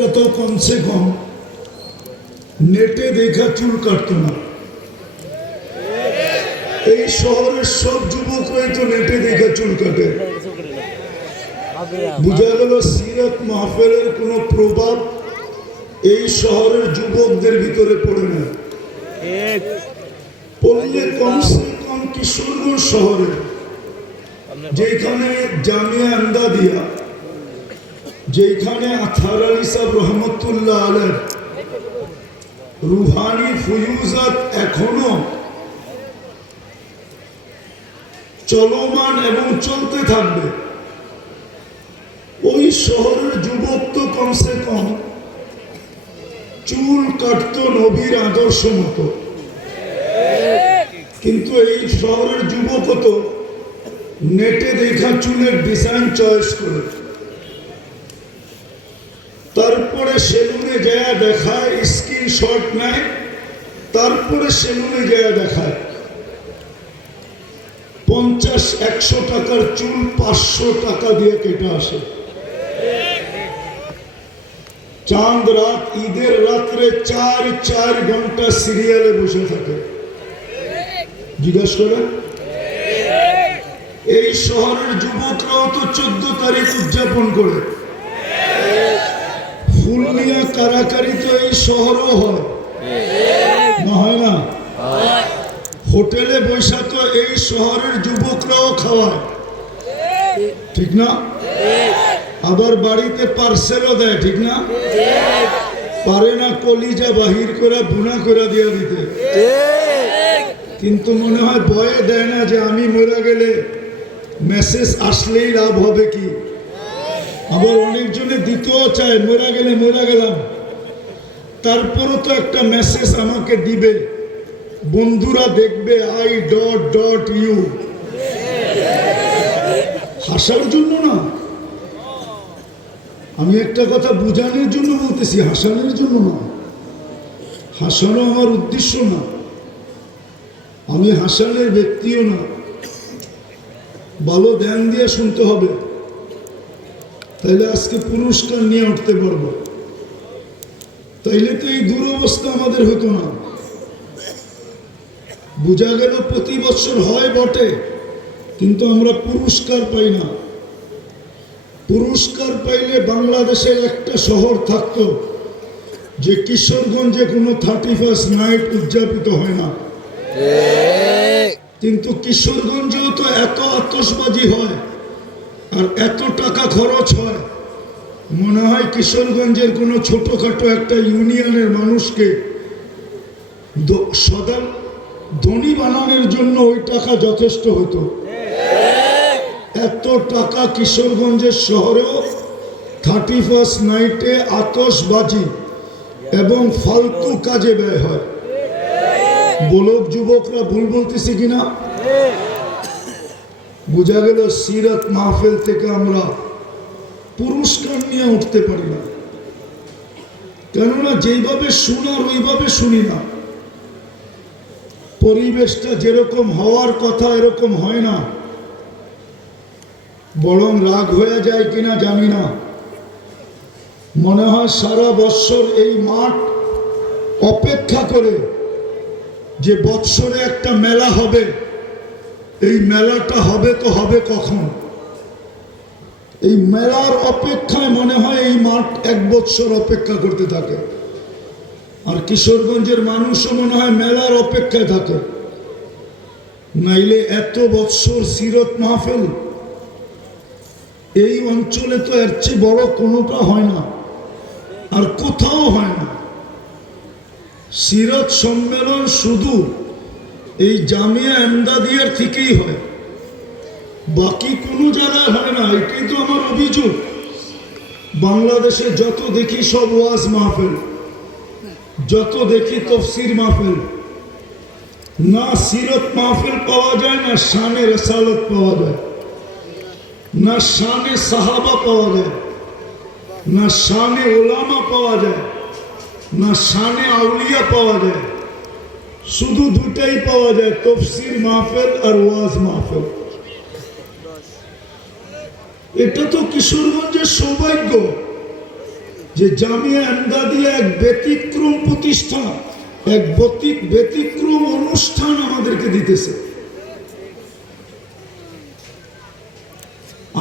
যুবকরা তো কমসে কম নেটে দেখা চুল কাটতো না। এই শহরের সব যুবকরাই তো নেটে দেখা চুল কাটে। বুঝা গেল সিরাত মাহফিলের কোনো প্রভাব এই শহরের যুবকদের ভিতরে পড়ে না। পড়লে কমসে কম কিশোরগঞ্জ শহরে, যেখানে জামিয়া আন্দাদিয়া, যেখানে আথার আলী সাহেব রহমতুল্লাহ আলাইহ রুহানি ফুয়ুজাত এখনো চলমান এবং চলতে থাকবে, ওই শহরের যুবক তো কমসে কম চুল কাটতো নবীর আদর্শ মতো। কিন্তু এই শহরের যুবক তো নেটে দেখা চুলের ডিজাইন চয়েস করে, তারপরে সেলুনে যায় দেখায়, স্ক্রিনশট নেয়, তারপরে সেলুনে যায় দেখায় 50-100 টাকার চুল 500 টাকা দিয়ে কেটে আসে। চাঁদ রাত, ঈদের রাত্রে 4 ঘন্টা সিরিয়ালে বসে থাকে। জিজ্ঞাসা করেন, এই শহরের যুবকরাও তো 14 তারিখ উদযাপন করে। ফুলনিয়া কারাকারি তো এই শহরও হয় না, হয় না? হোটেলে বৈশা তো এই শহরের যুবকরাও খাওয়ায়, ঠিক না? আবার বাড়িতে পার্সেলও দেয়, ঠিক না? পারে না কলিজা বাহির করে বুনা করে দিয়ে দিতে, কিন্তু মনে হয় ভয়ে দেয় না যে আমি মরে গেলে মেসেজ আসলেই লাভ হবে কি। আবার অনেকজনে দিতেও চায়, মরে গেলে মরে গেলাম, তারপরও তো একটা মেসেজ আমাকে দিবে, বন্ধুরা দেখবে I.U। হাসার জন্য না, আমি একটা কথা বুঝানোর জন্য বলতেছি, হাসানোর জন্য না। হাসানো আমার উদ্দেশ্য না, আমি হাসানের ব্যক্তিও না। ভালো ধ্যান দিয়ে শুনতে হবে, তাইলে আজকে পুরস্কার নিয়ে উঠতে পারবো। তাইলে তো এই দুরবস্থা আমাদের হতো না। বোঝা গেল প্রতি বছর হয় বটে, কিন্তু আমরা পুরস্কার পাই না। পুরস্কার পাইলে বাংলাদেশের একটা শহর থাকতো যে কিশোরগঞ্জে কোনো 31st নাইট উদযাপিত হয় না। কিন্তু কিশোরগঞ্জেও তো এত আতশবাজি হয় আর এত টাকা খরচ হয়, মনে হয় কিশোরগঞ্জের কোনো ছোটখাটো একটা ইউনিয়নের মানুষকে সদা ধনী বানানোর জন্য ওই টাকা যথেষ্ট হতো। এত টাকা কিশোরগঞ্জের শহরেও 31st নাইটে আতশবাজি এবং ফালতু কাজে ব্যয় হয়। বলক যুবকরা ভুল বলতেছি কিনা? বোঝা গেল সিরাত মাহফিল থেকে আমরা পুরস্কার নিয়ে উঠতে পারি না, কেননা যেইভাবে শোনার ওইভাবে শুনি না। পরিবেশটা যেরকম হওয়ার কথা এরকম হয় না, বরং রাগ হয়ে যায় কিনা জানি না। মনে হয় সারা বৎসর এই মাঠ অপেক্ষা করে যে বৎসরে একটা মেলা হবে, এই মেলাটা হবে তো হবে কখন। এই মেলার অপেক্ষায় মনে হয় এই মাঠ 1 বৎসর অপেক্ষা করতে থাকে। আর কিশোরগঞ্জের মানুষও মনে হয় মেলার অপেক্ষায় থাকে, নাইলে এত বৎসর সিরত মাহফিল এই অঞ্চলে তো এর চেয়ে বড় কোনোটা হয় না, আর কোথাও হয় না। সিরত সম্মেলন শুধু এই জামিয়া এমদাদিয়ার থেকেই হয়, বাকি কোনো জায়গায় হয় না। এটাই তো আমার অভিযোগ। বাংলাদেশে যত দেখি সব ওয়াজ মাহফিল, যত দেখি তফসির মাহফিল, না সিরত মাহফিল পাওয়া যায়, না শানে রসালত পাওয়া যায়, না শানে সাহাবা পাওয়া যায়, না শানে ওলামা পাওয়া যায়, না শানে আউলিয়া পাওয়া যায়। শুধু দুটাই পাওয়া যায়, তফসির মাহফিল আর ওয়াজ মাহফিল। এটা তো কিশোরগঞ্জের সৌভাগ্য যে জামিয়া এমদাদিয়া এক ব্যতিক্রম প্রতিষ্ঠান, এক ব্যতিক্রম অনুষ্ঠান আমাদেরকে দিতেছে।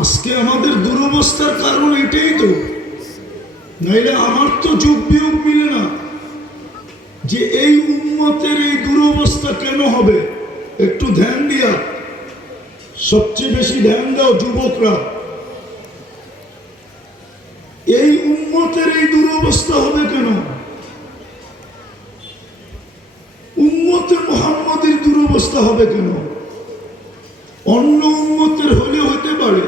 আজকে আমাদের দুরবস্থার কারণ এটাই তো, নাইলে আমার তো যোগ বিয়োগ মিলে না যে এই উম্মতের এই দুরবস্থা কেন হবে। একটু ধ্যান দিয়া, সবচেয়ে বেশি ধ্যান দাও যুবকরা। এই উম্মতের এই দুরবস্থা হবে কেন? উম্মতে মুহাম্মাদের দুরবস্থা হবে কেন? অন্য উম্মতের হলে হতে পারে,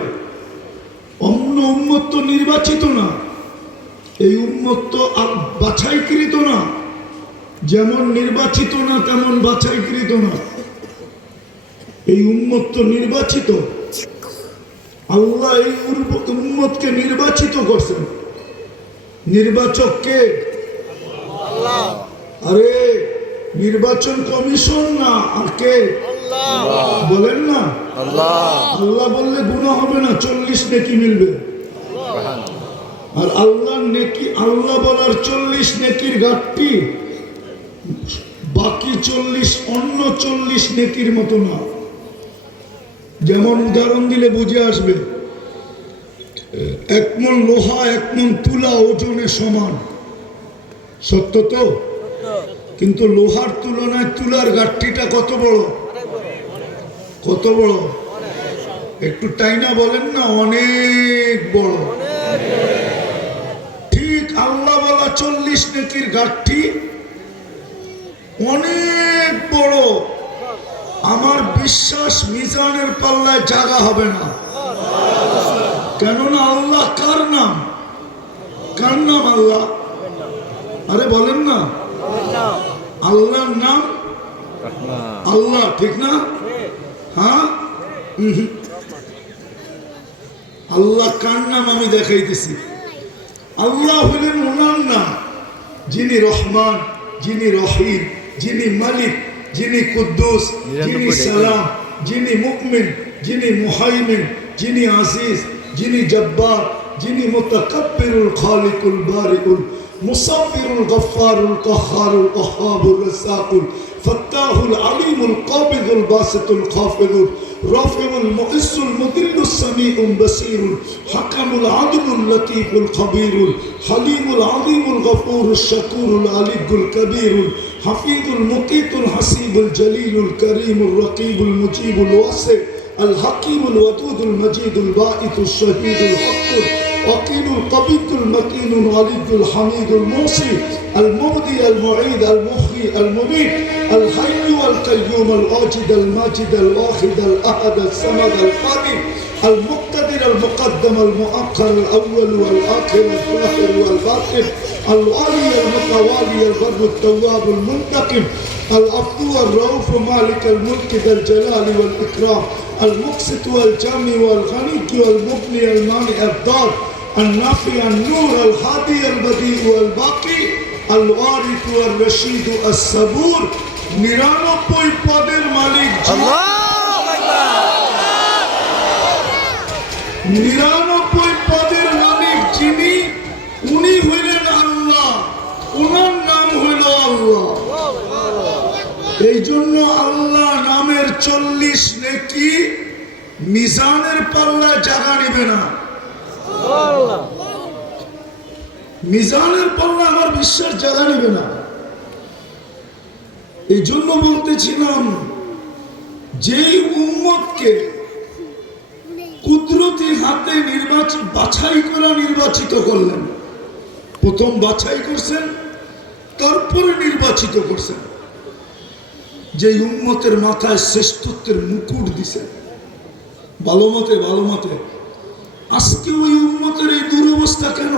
অন্য উম্মত তো নির্বাচিত না, এই উম্মত তো বাছাইকৃত না। যেমন নির্বাচিত না তেমন বাছাইকৃত না, এই উম্মত তো নির্বাচিত। আল্লাহ এই উম্মতকে নির্বাচিত করছেন। নির্বাচক কে? আল্লাহ। আরে নির্বাচন কমিশন না, আর কে? আল্লাহ। বলেন না আল্লাহ। আল্লাহ বললে গুনাহ হবে না, 40 নেকি মিলবে। আর আল্লাহর নেকি, আল্লাহ বলার 40 নেকির ঘাটতি, বাকি 40 অন্য 40 নেকির মতো না। যেমন উদাহরণ দিলে বুঝে আসবে, 1 মণ লোহা 1 মণ তুলা ওজনে সমান, সত্য তো? কিন্তু লোহার তুলনায় তুলার ঘাটতিটা কত বড়? কত বড়? একটু টাইনা বলেন না, অনেক বড়। ঠিক আল্লাহ বলা 40 নেকির ঘাটতি অনেক বড়। আমার বিশ্বাস মিজানের পাল্লায় জায়গা হবে না। কেননা আল্লাহ কার নাম? কার নাম আল্লাহ? আরে বলেন না, আল্লাহর নাম আল্লাহ, ঠিক না? হ্যাঁ, আল্লাহ কার নাম আমি দেখাইতেছি। আল্লাহ হলেন ওনার নাম, যিনি রহমান, যিনি রহিম, যিনি মালিক, যিনি কুদ্দুস, যিনি সালাম, যিনি মুমিন, যিনি মুহাইমিন, যিনি আজিজ, যিনি জব্বার, যিনি মুতাকাব্বিরুল খালিকুল বারিকুল মুসাব্বিরুল গফফারুল কাহ্হারুল ওয়াহ্হাবুর রাজ্জাকুল ফাত্তাহুল আলিমুল কাবিদুল বাসিতুল খাফিদুল রাফিউল মুইসুল মুদিল্লুস সামিউল বাসীরুল হাকামুল আদলুল লতীফুল খবীরুল হালিমুল আযীমুল গফুরুশ শাকুরুল আলিয়ুল কবীরুল হাফিজুল মুকিতুল হাসিবুল জলিলুল করিমুর রকিবুল মুজিবুল ওয়াসি আল হাকিমুল ওয়াদুদুল মজিদুল বাঈতুশ শহীদুল হকুল وكيل القبيض المتين الوليد الحميد الموصي المبدي المعيد المحيي المميت الحي والقيوم الواجد الماجد الواحد الاحد الصمد القادر المقتدر المقدم المؤخر الاول والاخر الظاهر والباطن الوالي المتوالي البر التواب المنتقم العفو والرؤوف مالك الملك ذا الجلال والاكرام المقسط والجامع والغني والمغني المانع الضار النافع النور الهادي البديع والباقي الوارث والرشيد الصبور 99 পদের মালিক আল্লাহু আকবার। 99 পদের মালিক যিনি, উনি হইলেন আল্লাহ, ওনার নাম হইল আল্লাহ। এই জন্য আল্লাহ নামের 40 নেকি মিজানের পাল্লায় জায়গা নেবে না। মিজানের পাল্লা আমার বিশ্বাস জায়গা নেবে না। এই জন্য বলতেছিলাম, যেই উম্মতকে কুদরতি হাতে বাছাই করে নির্বাচিত করলেন, প্রথম বাছাই করছেন, তারপরে নির্বাচিত করছেন, যে উম্মতের মাথায় শ্রেষ্ঠত্বের মুকুট দিছেন, ভালো মতে ভালো মতে। আজকে ওই উম্মতের এই দুরবস্থা কেন?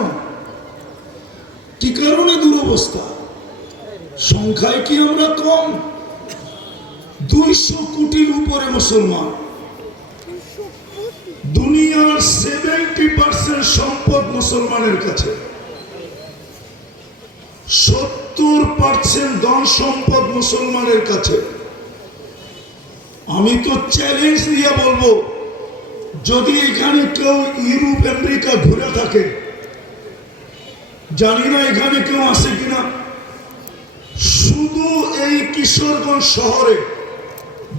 কি কারণে দুরবস্থা? সংখ্যায় কি আমরা কম? 200 কোটির উপরে মুসলমান। দুনিয়ার 70% সম্পদ মুসলমানের কাছে, 70% ধন সম্পদ মুসলমানের কাছে। আমি তো চ্যালেঞ্জ দিয়ে বলবো, যদি এখানে কেউ ইউরোপ আমেরিকা ঘুরে থাকে, জানি না এখানে কেউ আছে কিনা, শুধু এই কিশোরগঞ্জ শহরে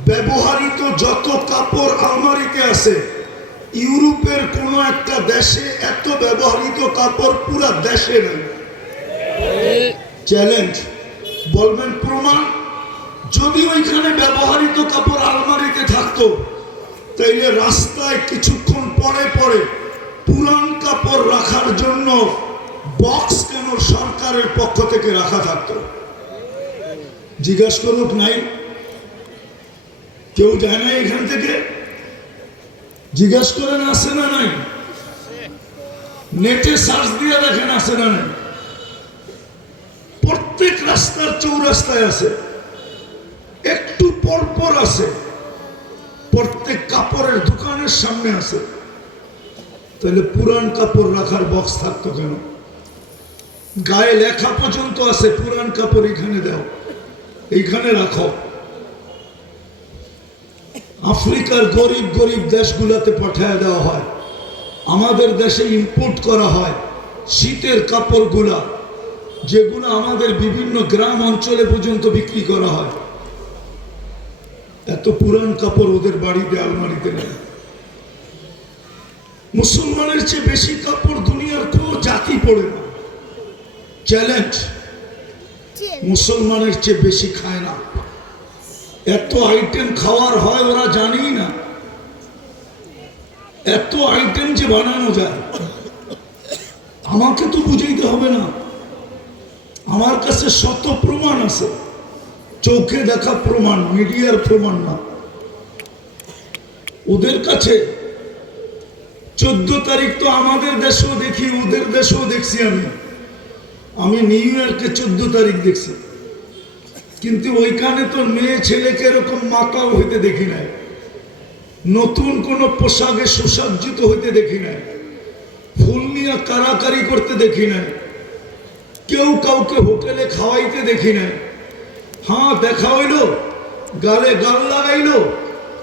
ব্যবহৃত যত কাপড় আলমারিতে আছে, ইউরোপের কোন একটা দেশে এত ব্যবহৃত কাপড় পুরা দেশে নেই। চ্যালেঞ্জ, বলবেন প্রমাণ? যদি ওইখানে ব্যবহৃত কাপড় আলমারিতে থাকতো, তাইলে রাস্তায় কিছুক্ষণ পরে পরে পুরান কাপড় রাখার জন্য বক্স কেন সরকারের পক্ষ থেকে রাখা থাকতো? জিজ্ঞাসা করুক, নাই? কেউ যায় না এখান থেকে? জিজ্ঞাসা করেন আছে না নাই? নেটে সার্চ দিয়ে দেখেন আছে না নাই? প্রত্যেক রাস্তার চৌরাস্তায় আছে, একটু পরপর আছে, প্রত্যেক কাপড়ের দোকানের সামনে আছে। তাহলে পুরান কাপড় রাখার বক্স থাকতো কেন? গায়ে লেখা পর্যন্ত আছে, পুরান কাপড় এখানে দাও, এইখানে রাখো। আফ্রিকার গরিব গরিব দেশগুলোতে পাঠিয়ে দেওয়া হয়, আমাদের দেশে ইম্পোর্ট করা হয় শীতের কাপড়গুলা, যেগুলো আমাদের বিভিন্ন গ্রাম অঞ্চলে পর্যন্ত বিক্রি করা হয়। এত পুরান কাপড় ওদের বাড়িতে আলমারিতে নেই। মুসলমানের চেয়ে বেশি কাপড় দুনিয়ার কোন জাতি পড়ে না। চ্যালেঞ্জ, মুসলমানের চেয়ে বেশি খায় না। এত আইটেম খাওয়ার হয় ওরা জানেই না, এত আইটেম যে বানানো যায়। আমাকে তো বুঝাইতে হবে না, আমার কাছে শত প্রমাণ আছে, চোখে দেখা প্রমাণ, মিডিয়ার প্রমাণ না। ওদের কাছে 14 তারিখ তো আমাদের দেশেও দেখি, ওদের দেশেও দেখছি। আমি নিউ ইয়র্কে 14 তারিখ দেখছি, কিন্তু ওইখানে তো মেয়ে ছেলেকে এরকম মাতাল হইতে দেখি নাই, নতুন কোন পোশাকে সুসজ্জিত হইতে দেখি নাই, ফুল নিয়ে কারাকারি করতে দেখি নাই, কেউ কাউকে হোটেলে খাওয়াইতে দেখি নাই। হ্যাঁ, দেখা হইলো, গালে গাল লাগাইলো,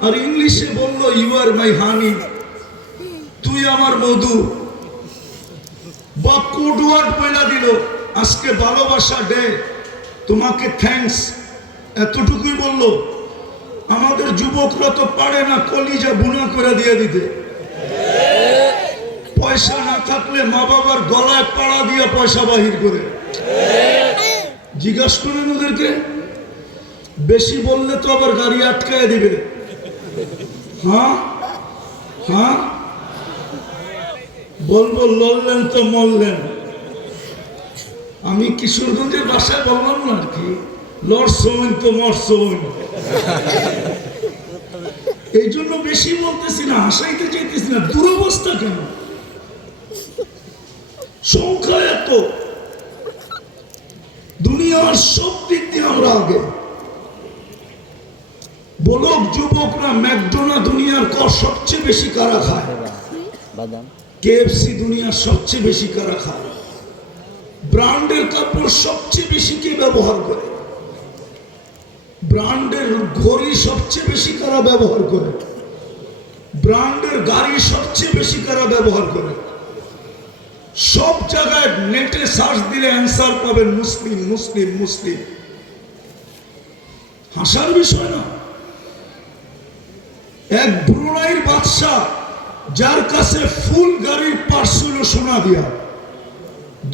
আর ইংলিশে বললো ইউ আর মাই হানি, তুই আমার মধু, বা কোড ওয়ার্ড বইলা দিল, আজকে ভালোবাসা ডে, তোমাকে থ্যাঙ্কস, এতটুকুই বললো। আমাদের যুবকরা তো পারে না কলিজা বুনা করে দিয়ে দিতে। পয়সা না থাকলে মা বাবার গলায় পাড়া দিয়ে পয়সা বাহির করে। জিজ্ঞাসা করেন ওদেরকে, বেশি বললে তো আবার গাড়ি আটকায় দিবে। হ্যাঁ হ্যাঁ, বলবো লড়লেন তো মরলেন। আমি কিশোরগঞ্জের বাসায় বললাম না আর কি, লড়ছন তো মরছন। এই জন্য বেশি বলতেছি না, হাসাইতে চাইতেছি না। দুরবস্থা কেন? সংখ্যা এত, দুনিয়ার সব দিক দিয়ে আমরা আগে। বলক যুবকরা, ম্যাকডোনা দুনিয়ার সবচেয়ে বেশি কারা খায়? কেএফসি দুনিয়ার সবচেয়ে বেশি কারা খায়? ব্র্যান্ডের কাপড় সবচেয়ে বেশি কে ব্যবহার করে? ব্র্যান্ডের ঘড়ি সবচেয়ে বেশি কারা ব্যবহার করে? ব্র্যান্ডের গাড়ি সবচেয়ে বেশি কারা ব্যবহার করে? সব জায়গায় নেটে সার্চ দিলে অ্যান্সার পাবেন মুসলিম মুসলিম মুসলিম। হাসার বিষয় না। এক ব্রুনাইর বাদশা, যার কাছে ফুল গাড়ির পার্টস হলো সোনা দিয়া।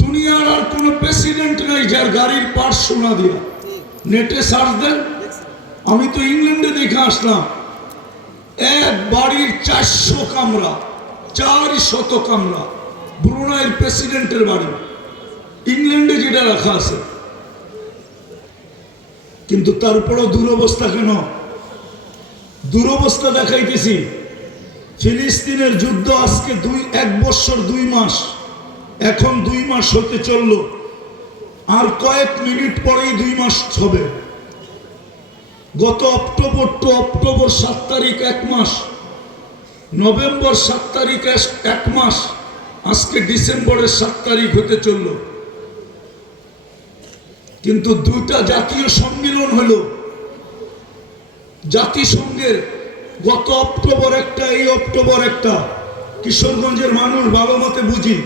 দুনিয়ার আর কোন প্রেসিডেন্ট নাই যার গাড়ির পার্টস সোনা দিয়া। নেটে সার্চ দেন। আমি তো ইংল্যান্ডে দেখে আসলাম, এক বাড়ির 400 কামরা, 400 কামরা, ব্রুনাইয়ের প্রেসিডেন্টের বাড়ি, ইংল্যান্ডে যেটা রাখা আছে। কিন্তু তারপরেও দুরবস্থা কেন? দুরবস্থা দেখাইতেছি। ফিলিস্তিনের যুদ্ধ আজকে 1 বছর 2 মাস, এখন 2 মাস হতে চলল, আর কয়েক মিনিট পরেই 2 মাস হবে। গত অক্টোবর 7 তারিখ 1 মাস, নভেম্বর 7 তারিখ 1 মাস, আজকে ডিসেম্বরের 7 তারিখ হতে চলল। কিন্তু 2টা জাতীয় সম্মেলন হলো। জাতিসংঘের গত অক্টোবর একটা, এই অক্টোবর একটা। কিশোরগঞ্জের মানুষ ভালো মতে বুঝি,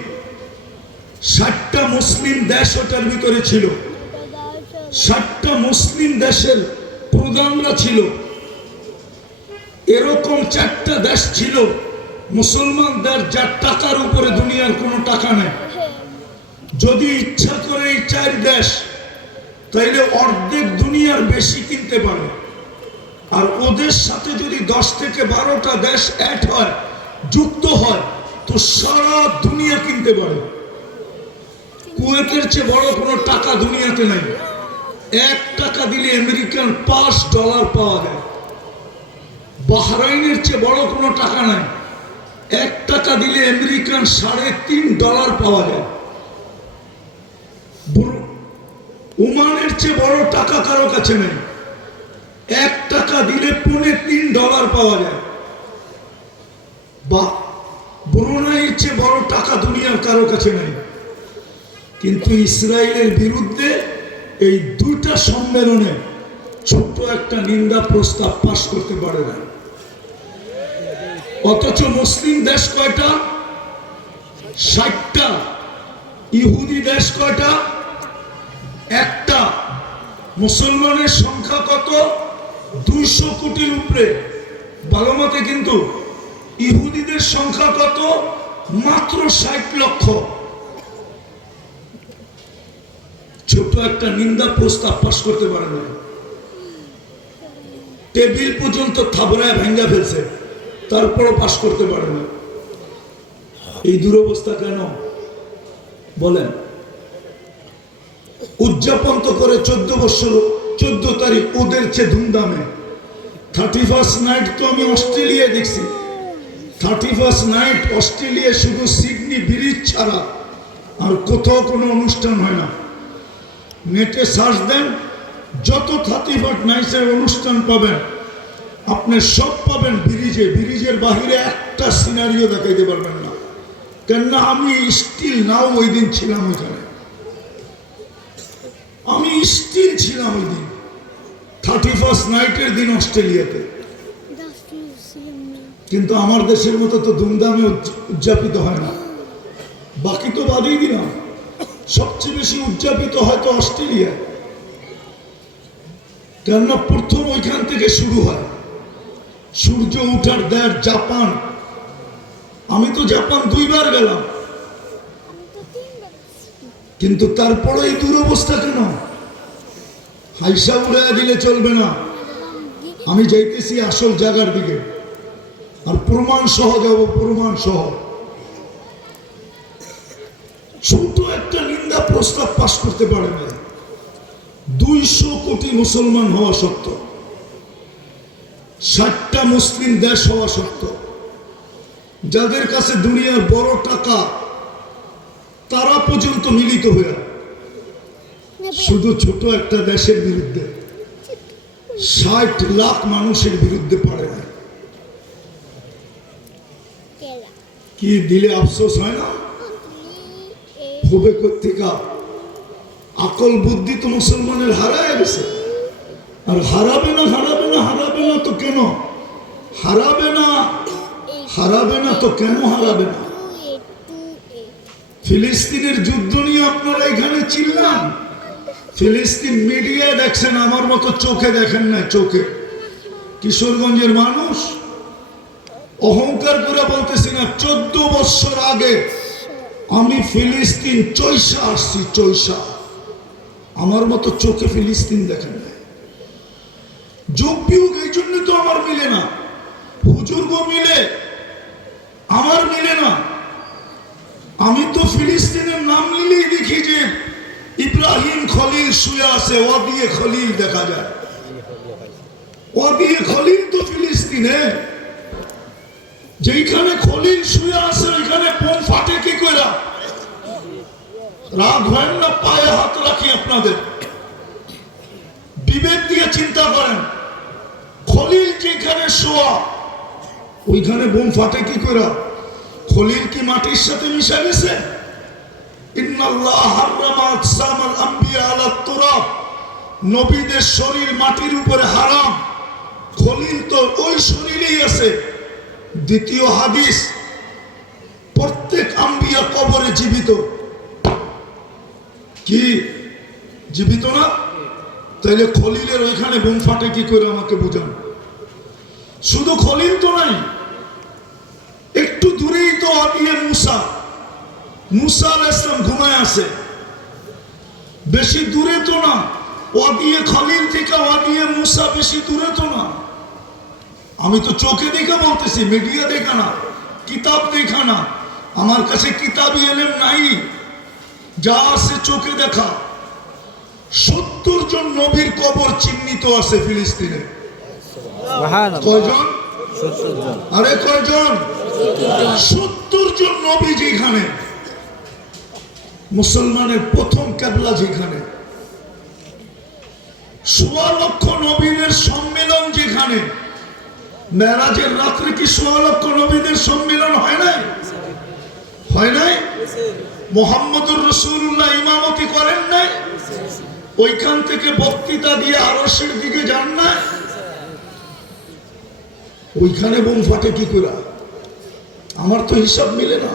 60টা মুসলিম দেশ ওটার ভিতরে ছিল, 60টা মুসলিম দেশের প্রধানরা ছিল। এরকম 4টা দেশ ছিল মুসলমানদের, যার টাকার উপরে দুনিয়ার কোনো টাকা নেই। যদি ইচ্ছা করে এই 4 দেশ, তাইলে অর্ধেক দুনিয়ার বেশি কিনতে পারে। আর ওদের সাথে যদি 10 থেকে 12টা দেশ অ্যাড হয়, যুক্ত হয়, তো সারা দুনিয়া কিনতে পারে। কুয়েতের চেয়ে বড় কোনো টাকা দুনিয়াতে নাই। 1 টাকা দিলে আমেরিকান $5 পাওয়া যায়। বাহরাইনের চেয়ে বড় কোনো টাকা নাই। 1 টাকা দিলে আমেরিকান $3.5 পাওয়া যায়। ওমানের চেয়ে বড় টাকা কারো কাছে নেই। 1 টাকা দিলে $3.25 পাওয়া যায়। বা ব্রুনাইয়ের চেয়ে বড় টাকা দুনিয়ার কারো কাছে নেই। কিন্তু ইসরায়েলের বিরুদ্ধে এই 2টা সম্মেলনে ছোট্ট একটা নিন্দা প্রস্তাব পাশ করতে পারে না। অথচ মুসলিম দেশ কয়টা? 60টা। ইহুদি দেশ কয়টা? 1টা। মুসলমানের সংখ্যা কত? 200 কোটির উপরে। ভালো মতে কিন্তু ইহুদিদের সংখ্যা কত? মাত্র 60 লক্ষ। ছোট একটা নিন্দা প্রস্তাব পাশ করতে পারে না। টেবিল পর্যন্ত থাবড়ায় ভেঙ্গা ফেলছে, তারপরও পাশ করতে পারে না। এই দুরবস্থা কেন বলেন? উদযাপন তো করে 14 বছর, 14 তারিখ ওদের চেয়ে ধুমধামে। 31st নাইট তো আমি অস্ট্রেলিয়ায় দেখছি। 31st নাইট অস্ট্রেলিয়া শুধু সিডনি ব্রিজ ছাড়া আর কোথাও কোনো অনুষ্ঠান হয় না। নেটে সার্চ দেন, যত 31st নাইটের অনুষ্ঠান পাবেন আপনি সব পাবেন ব্রিজে। ব্রিজের বাহিরে একটা সিনারিও দেখাইতে পারবেন না। কেননা আমি স্টিল নাও ওই দিন ছিলাম ওইখানে। আমি স্টিল ছিলাম ওই দিন 31st নাইটের দিন অস্ট্রেলিয়াতে। কিন্তু আমার দেশের মতো তো ধুমধামে উদযাপিত হয় না। বাকি তো বাদই দিলাম, সবচেয়ে বেশি উদযাপিত হয়তো অস্ট্রেলিয়া। কেননা প্রথম ওইখান থেকে শুরু হয়। সূর্য উঠার দেশ জাপান। আমি তো জাপান 2 বার গেলাম, কিন্তু তারপরে এই দুরবস্থা কেন? হাইসা উড়াইয়া দিলে চলবে না। আমি যাইতেছি আসল জায়গার দিকে, আর প্রমাণ সহ যাব, প্রমাণ সহ। ছোট একটা নিন্দা প্রস্তাব পাশ করতে পারে না। 200 কোটি মুসলমান হওয়া সত্ত্বেও, 60টা মুসলিম দেশ হওয়া সত্ত্বেও, যাদের কাছে দুনিয়ার বড় টাকা, তারা পর্যন্ত মিলিত হয়ে শুধু ছোট একটা দেশের বিরুদ্ধে 60 লাখ মানুষের বিরুদ্ধে পারে না। কি দিলে আফসোস হয় না? হবে কোত্থেকা? আকল বুদ্ধি তো মুসলমানের হারায় গেছে। আর হারাবে না, হারাবে না, হারাবে না তো কেন হারাবে না? হারাবে না তো কেন হারাবে না? ফিলিস্তিনের যুদ্ধ নিয়ে আপনারা এখানে চিল্লান। ফিলিস্তিন মিডিয়া দেখছেন, আমার মতো চোখে দেখেন না। চোখে কিশোরগঞ্জের মানুষ অহংকার করে বলতেছি না, 14 বছর আগে আমি ফিলিস্তিন চৈশা আসছি। চৈশা আমার মতো চোখে ফিলিস্তিন দেখেন না। যোগ বিয়োগ এই জন্য তো আমার মিলে না। হুজুর্গ মিলে, আমার মিলে না। আমি তো ফিলিস্তিনের নাম নিলেই দেখি যে ইব্রাহিম খলিল শুয়ে আছে, ওয়াদিয়ে খলিল দেখা যায়। ওয়াদিয়ে খলিল তো ফিলিস্তিনে। যেখানে খলিল শুয়ে আছে ওইখানে বোম ফাটে কি করে? রাগ হয় না? পায়ে হাত রাখি আপনাদের, বিবেক দিয়ে চিন্তা করেন। খলিল যেখানে শোয়া ওইখানে বোম ফাটে কি করে? খলিল কি মাটির সাথে মিশে গেছে? ইন্নাল্লাহ হারামা আজসামাল আম্বিয়া আলা তুরাব। নবীদের শরীর মাটির উপরে হারাম। খলিল তো ওই শরীরেই আছে। দ্বিতীয় হাদিস, প্রত্যেক আম্বিয়া কবরে জীবিত। কি জীবিত না? তাইলে খলিলের ওইখানে বোম ফাটে কি করে আমাকে বুঝান। শুধু খলিল তো নাই, একটু দূরেই তো আদিয়ে মুসা আলাইহিস সালাম ঘুমায় আছে। বেশি দূরে তো না, ওয়াদিয়ে খলিল থেকে ওয়াদিয়ে মুসা বেশি দূরে তো না। আমি তো চোখে দেখে বলতেছি, মিডিয়া দেখা না, কিতাব দেখা না। আমার কাছে কিতাবি এলেম নাই, যা আছে চোখে দেখা। 70 জন নবীর কবর চিহ্নিত আছে ফিলিস্তিনে। কয়জন? আরে কয়জন? 70 জন নবী যেখানে, মুসলমানের প্রথম কেবলা যেখানে, 1.25 লক্ষ নবীদের সম্মেলন যেখানে। মেরাজের রাত্রে কি 1.25 লক্ষ নবীদের সম্মেলন হয় নাই? হয় নাই? মুহাম্মদুর রাসূলুল্লাহ ইমামতি করেন নাই? ওইখান থেকে বক্তৃতা দিয়ে আরশের দিকে যান না? ওইখানে বোম ফাটে কি করে? আমার তো হিসাব মিলে না।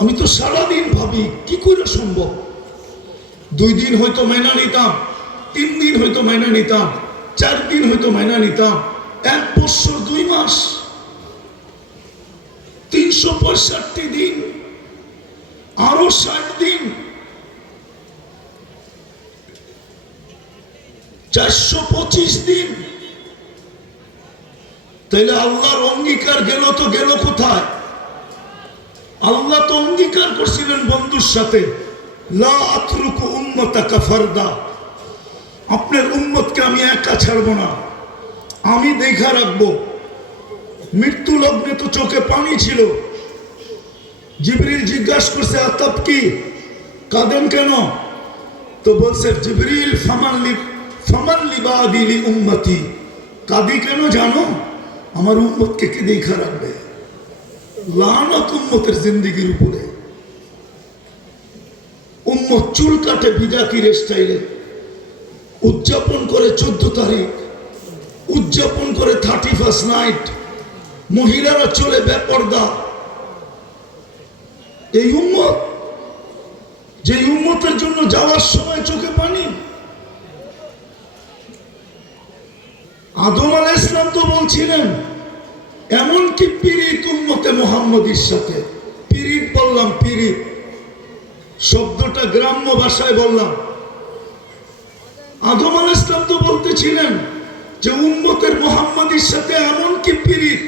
আমি তো সারাদিন ভাবি কি করে সম্ভব। 2 দিন হয়তো মাইনা নিতাম, 3 দিন হয়তো মাইনা নিতাম, 4 দিন হয়তো মাইনা নিতাম, 1 বছর 2 মাস, 365 দিন, আরো 60 দিন, 425 দিন। তাইলে আল্লাহর অঙ্গীকার গেল তো গেল কোথায়? আল্লাহ তো অঙ্গীকার করছিলেন বন্ধুর সাথে, লা আতরুকু উম্মতাকা ফারদা, আপনার উম্মতকে আমি একা ছাড়বো না, আমি দেখা রাখবো। মৃত্যু লগ্নে তো চোখে পানি ছিল। জিবরিল জিজ্ঞাসা করছে, আতাব কি, কাঁদেন কেন? তো বলছে জিবরিল, ফামান লিবাদি লি উম্মতি, কাঁদি কেন জানো? আমার উম্মতকে কে দেখা রাখবে? লানত উম্মতের জিন্দেগির উপরে। উম্মত চুল কাটে বিদাতির স্টাইলে, উদযাপন করে 14 তারিখ, উদযাপন করে 31st নাইট, মহিলারা চলে বেপর্দা। এই উম্মত, যে উম্মতের জন্য যাওয়ার সময় চোখে পানি। আদম আলাইহিস সালাম তো বলছিলেন, এমনকি পীড়িত উম্মতে মুহাম্মদীর সাথে। পীড়িত বললাম, পীড়িত শব্দটা গ্রাম্য ভাষায় বললাম। আদম আলাইহিস সালাম তো বলতেছিলেন যে উম্মতের মুহাম্মদীর সাথে এমনকি পীড়িত।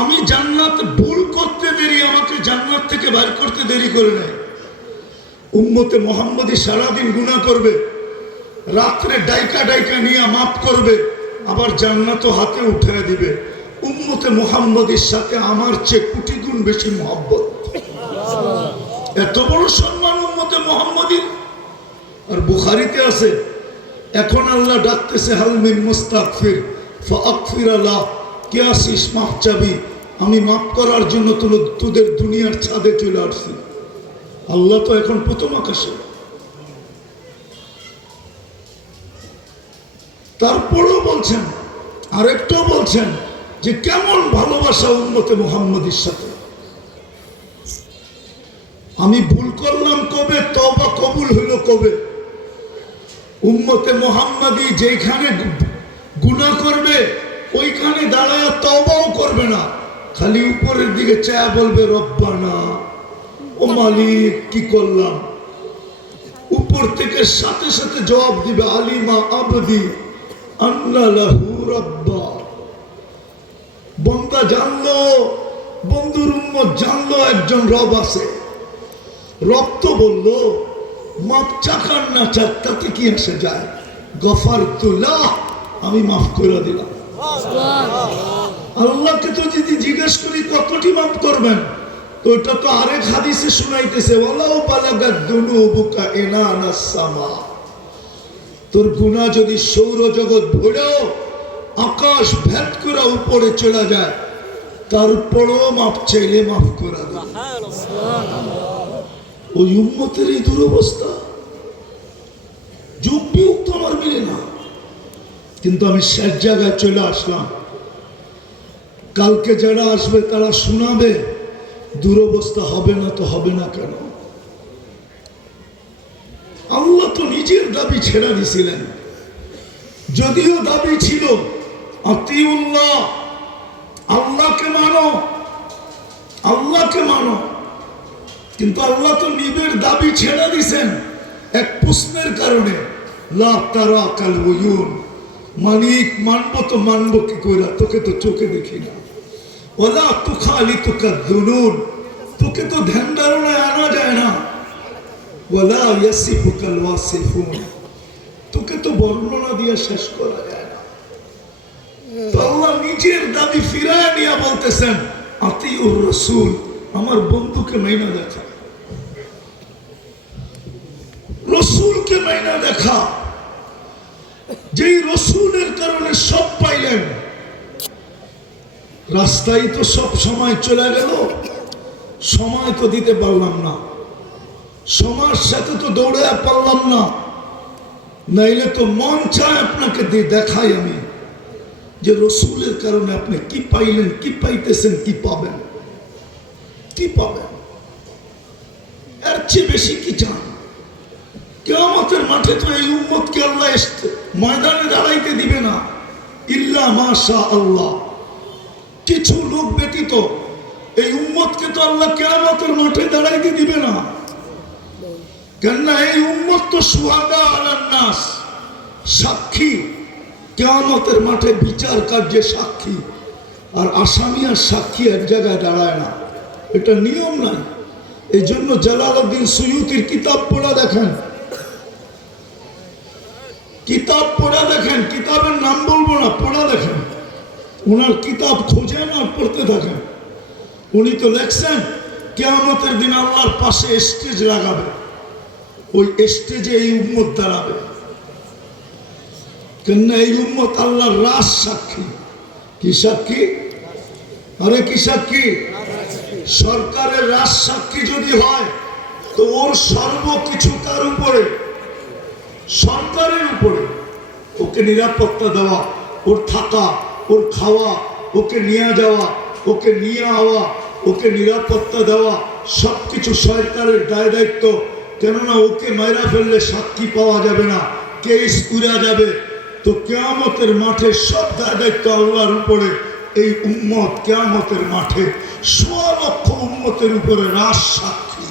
আমি জান্নাত ভুল করতে দেরি, আমাকে জান্নাত থেকে বাইর করতে দেরি করে নাই। উম্মতে মুহাম্মদী সারাদিন গুনাহ করবে, রাত্রে ডাইকা ডাইকা নিয়ে মাফ করবে, আবার জান্নাত হাতে উঠে দিবে। উম্মতে মুহাম্মদীর সাথে আমার চেয়ে কোটি গুণ বেশি মহব্বত। এত বড় সম্মান উম্মতে মুহাম্মদীর। আর বুখারীতে আছে, এখন আল্লাহ ডাকতেছে, হাল মিন মুস্তাগফির ফাগফির লাহ, কে আসিস মাফ চাবি, আমি মাফ করার জন্য তোদের দুনিয়ার ছাদে চলে আসছি। আল্লাহ তো এখন প্রথম আকাশে। তারপরেও বলছেন, আরেকটাও বলছেন যে কেমন ভালোবাসা উম্মতে মুহাম্মদীর সাথে। আমি ভুল করলাম কবে, তওবা কবুল হইল কবে? উম্মতে মুহাম্মদী যেখানে গুনাহ করবে ওইখানে দাঁড়ায় তওবাও করবে না, খালি উপরের দিকে চায়া বলবে রব্বানা, ও মালিক কি করলাম। উপর থেকে সাথে সাথে জবাব দিবে, আলিমা আবদি আন্না লাহু রাব্বা। বান্দা জানলো, বন্ধুর উম্মত জানলো একজন রব আছে। রব তো বললো, মাপ চাকার না চাক তাতে কি আসে যায়, গফারতু লাহ, আমি মাফ করে দিলাম। আল্লাহকে তো যদি জিজ্ঞেস করি কতটি মাফ করবেন, তো ওটা তো আরেক হাদিসে শুনাইতেছে, ওয়ালাউ বালাগাত দুনুবুকা ইনানাস সামা, তোর গুনাহ যদি সৌরজগৎ ভরেও আকাশ ভেদ করে উপরে চলে যায়, তারপরও মাফ চাইলে মাফ করে দেয়। ওই উম্মতের এই দুরবস্থা, যুগ বিয়োগ তো আমার মিলে না। কিন্তু আমি শেষ জায়গায় চলে আসলাম। কালকে যারা আসবে তারা শোনাবে, দুরবস্থা হবে না তো হবে না কেন? নিজের দাবি ছেড়ে দিছিলেন। যদিও দাবি ছিল আতিউল্লাহ, আল্লাহকে মানো, আল্লাহকে মানো, কিন্তু আল্লাহ তো নিজের দাবি ছেড়ে দিছেন এক প্রশ্নের কারণে। লা তারা কাল উয়ুন, মালিক মানবো তো মানবো কি করে, তোকে তো চোখে দেখি না। ওলা তুখালিতুকা যুনুন, তোকে তো ধ্যান ধারণায় আনা যায় না। ওয়ালা ইয়াসিফুকাল ওয়াসিফুন, তোকে তো বর্ণনা দিয়ে শেষ করা যায় না। তো আল্লাহ নিজের দাবি ফিরায় নিয়ে বলতেছেন আতিউর রাসূল, আমার বন্ধুকে মাইনা দেখা, রসুলকে মাইনা দেখা। যেই রসুলের কারণে সব পাইলেন, রাস্তায় তো সব সময় চলে গেল, সময় তো দিতে পারলাম না, সময়ের সাথে তো দৌড়ে পারলাম না, নাইলে তো মন চায় আপনাকে দিয়ে দেখাই আমি যে রসুলের কারণে আপনি কি পাইলেন, কি পাইতেছেন, কি পাবেন, কি পাবেন। এর চেয়ে বেশি কি চান? কিয়ামতের মাঠে তো এই উম্মতকে আল্লাহ ময়দানে দাঁড়াইতে দিবে না, ইল্লা মাশা আল্লাহ। কিছু লোক ব্যতীত এই উম্মতকে তো আল্লাহ কিয়ামতের মাঠে দাঁড়াইতে দিবে না। কেননা এই উম্মত তো শুহাদা আলান নাস, সাক্ষী, কিয়ামতের মাঠে বিচার কার্যে সাক্ষী। আর আসামি আর সাক্ষী এক জায়গায় দাঁড়ায় না, এটা নিয়ম নাই। এই জন্য জালালউদ্দিন সুয়ুতির কিতাব পড়া দেখেন, কিতাব পড়া দেখেন, কিতাবের নাম বলবো না, পড়া দেখেন। ওনার কিতাব খোঁজেন আর পড়তে থাকেন। উনি তো লেখছেন কিয়ামতের দিন আল্লাহর পাশে স্টেজ লাগাবে, ওই স্টেজে এই উম্মত দাঁড়াবে। কেননা এই উম্মত আল্লাহর রাজ সাক্ষী। কি সাক্ষী? আরে কি সাক্ষী? সরকারের রাজ সাক্ষী যদি হয় তো ওর সর্বকিছু তার উপরে, সরকারের উপরে। ওকে নিরাপত্তা দেওয়া, ওর থাকা, ওর খাওয়া, ওকে নিয়ে যাওয়া, ওকে নিয়ে আওয়া, ওকে নিরাপত্তা দেওয়া, সবকিছু সরকারের দায় দায়িত্ব। কেননা ওকে মাইরা ফেললে সাক্ষী পাওয়া যাবে না, কেস উড়া যাবে। তো কিয়ামতের মাঠে সব দায় দায়িত্ব আল্লাহর উপরে। এই উম্মত কিয়ামতের মাঠে ১৬ লক্ষ উম্মতের উপরে রাজ সাক্ষী।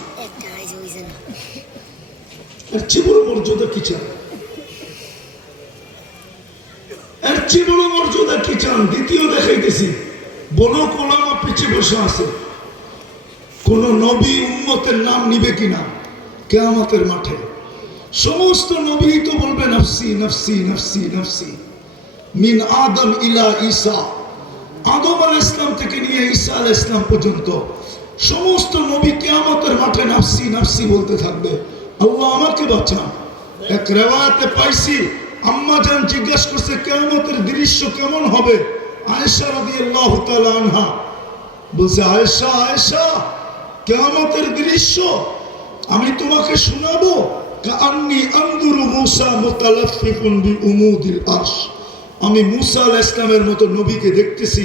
এর চেয়ে বড় মর্যাদা কি চান? এর চেয়ে বড় মর্যাদা কি চান? দ্বিতীয় দেখাইতেছি, বড় কোলামা পিছিয়ে বসে আছে, কোন নবী উম্মতের নাম নিবে কিনা কিয়ামতের মাঠে? সমস্ত নবী তো বলবে নফসি নফসি নফসি নফসি, মিন আদম ইলা ঈসা, আদম আলাইহিস সালাম থেকে নিয়ে ঈসা আলাইহিস সালাম পর্যন্ত সমস্ত নবী কিয়ামতের মাঠে নফসি নফসি বলতে থাকবে, আল্লাহ আমাকে বাঁচান। এক রিওয়ায়াতে পাইছি, আম্মা জান জিজ্ঞাসা করছে কিয়ামতের দৃশ্য কেমন হবে? আয়েশা রাদিয়াল্লাহু তাআলা আনহা বলছে, আয়েশা আয়েশা, কিয়ামতের দৃশ্য আমি তোমাকে শোনাবো। কাআন্নী আনজুরু মূসা মুতালাফফিফুন বিউমুদিল আরশ, আমি মূসা আলাইহিস সালামের মতো নবীকে দেখতেছি,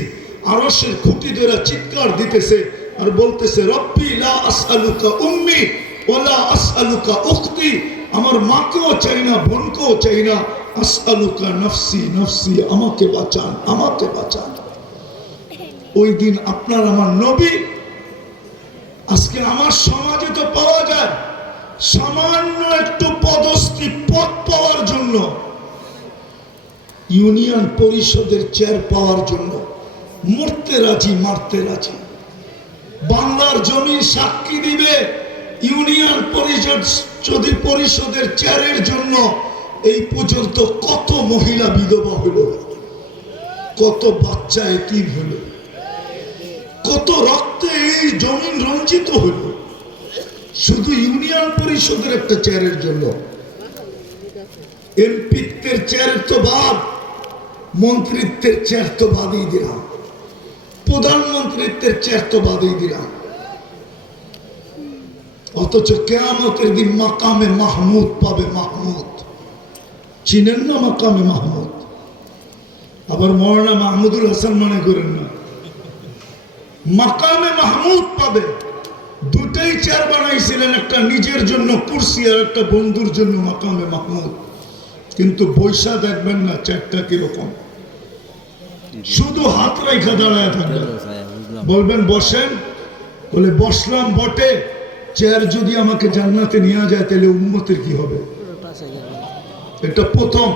আরশের খুঁটি ধরে চিৎকার দিতেছে আর বলতেছে, রব্বি লা আসআলুকা উম্মি ওয়ালা আসআলুকা উখতি, আমার মাকেও চাই না, বোনকেও চাই না, আসআলুকা নফসি নফসি, আমাকে বাঁচান, আমাকে বাঁচান। ওই দিন আপনার আমার নবী, আজকে আমার সমাজে তো পাওয়া যায় সামান্য একটু পদস্থি, পদ পাওয়ার জন্য, ইউনিয়ন পরিষদের চেয়ার পাওয়ার জন্য মরতে রাজি, মারতে রাজি। বাংলার জমি সাক্ষী দিবে, ইউনিয়ন পরিষদ যদি পরিষদের চেয়ারের জন্য এই পর্যন্ত কত মহিলা বিধবা হলো, কত বাচ্চা এতিম হলো, কত রক্তে এই জমিন রঞ্জিত হলো, শুধু ইউনিয়ন পরিষদের একটা চেয়ারের জন্য। এমপিত্বের চেয়ার তো বাদ, মন্ত্রিত্বের চেয়ার তো বাদই দিলাম, প্রধানমন্ত্রিত্বের চেয়ার তো বাদই দিলাম। অথচ কিয়ামতের দিন মাকামে মাহমুদ পাবে, মাহমুদ চিনেন না? মাকামে মাহমুদ, আবার মৌলানা মাহমুদুল হাসান মনে করেন না, মাকামে মাহমুদ পাবে। দুটাই দুইটাই চেয়ার বানাইছিলেন, একটা নিজের জন্য কুরসি আর একটা বন্ধুর জন্য মাকামে মাহমুদ। কিন্তু বৈশা দেখবেন না চেয়ারটা কিরকম, শুধু হাত রেখা দাঁড়ায় থাকবেন। বলবেন বসেন, বলে বসলাম বটে, চেয়ার যদি আমাকে জান্নাতে নিয়ে যায় তাহলে উম্মতের কি হবে? এটা প্রথম।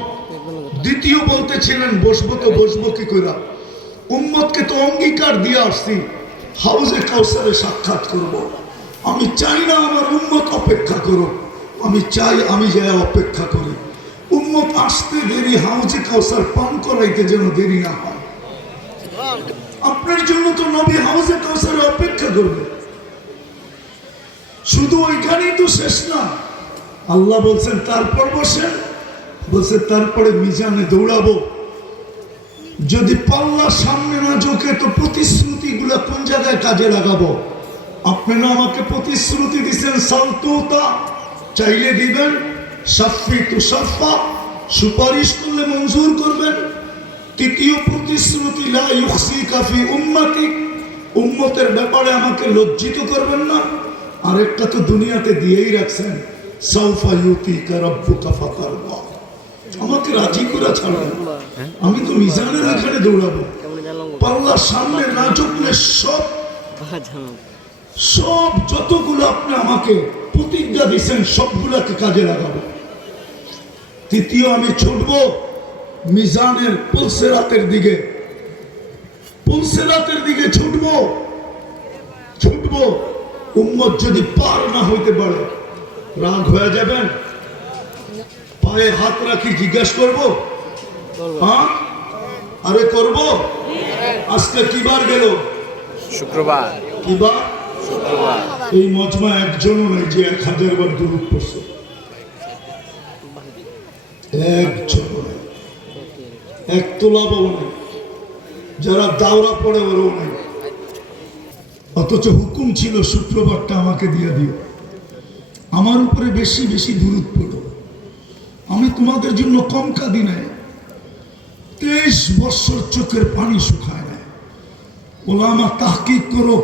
দ্বিতীয় বলতেছিলেন বসবো তো বসবো কি করে, উম্মতকে তো অঙ্গীকার দিয়ে আসছি হাউজে কাউসারে সাক্ষাৎ করব। আমি চাই না আমার উম্মত অপেক্ষা করুক, আমি চাই আমি যাই অপেক্ষা করি। উম্মত আসতে দেরি, হাউজে কাউসার পান করাইতে যেন দেরি না হয়। আপনার জন্য তো নবী হাউজে কাউসারে অপেক্ষা করবে। শুধু ওইখানেই তো শেষ না, আল্লাহ বলছেন তারপর বসেন, বলছে তারপরে মিজানে দৌড়াবো। যদি পাল্লা সামনে না ঝোঁকে তো প্রতিশ্রুতি গুলা কোন জায়গায় কাজে লাগাবো? আপনারা আমাকে প্রতিশ্রুতি দিচ্ছেন সালতুতা, চাইলে দিবেন, সাফি তু সাফা, সুপারিশ করলে মঞ্জুর করবেন। তৃতীয় প্রতিশ্রুতি লা ইউখসিকা ফি উম্মতিক, উম্মতের ব্যাপারে আমাকে লজ্জিত করবেন না। আরেকটা তো দুনিয়াতে দিয়েই রাখছেন, সাউফা ইউতিকা রাব্বুকা ফাতারদা, আমাকে রাজি করে ছাড়বেন। আমি তো মিজানের এখানে দৌড়াবো, পাল্লার সামনে না ঝুঁকলে সব যতগুলো আপনি আমাকে প্রতিজ্ঞা দিচ্ছেন সবগুলাকে কাজে লাগাবো। তৃতীয়, আমি ছুটবো মিজানের পুলসেরাতের দিকে, পুলসেরাতের দিকে ছুটবো। উম্মত যদি পার না হইতে পারে রাগ হয়ে যাবেন? পায়ে হাত রাখি জিজ্ঞাসা করবো? হ্যাঁ, আরে করবো। আজকে কি বার গেল? শুক্রবার। কি বার? শুক্রবার। এই মজমা একজনও নেই যে 1000 বার দুরূদ পড়ছে, একজন নেই, এক তোলাবাও নেই, যারা দাওরা পড়ে ওরও নেই। অথচ হুকুম ছিল শুক্রবারটা আমাকে দিয়ে দিও, আমার উপরে বেশি বেশি দুরূদ পড়ো। আমি তোমাদের জন্য কম কাঁদি নাই, 23 বছর চোখের পানি শুকায় নাই। ওলামা তাহকিক করো,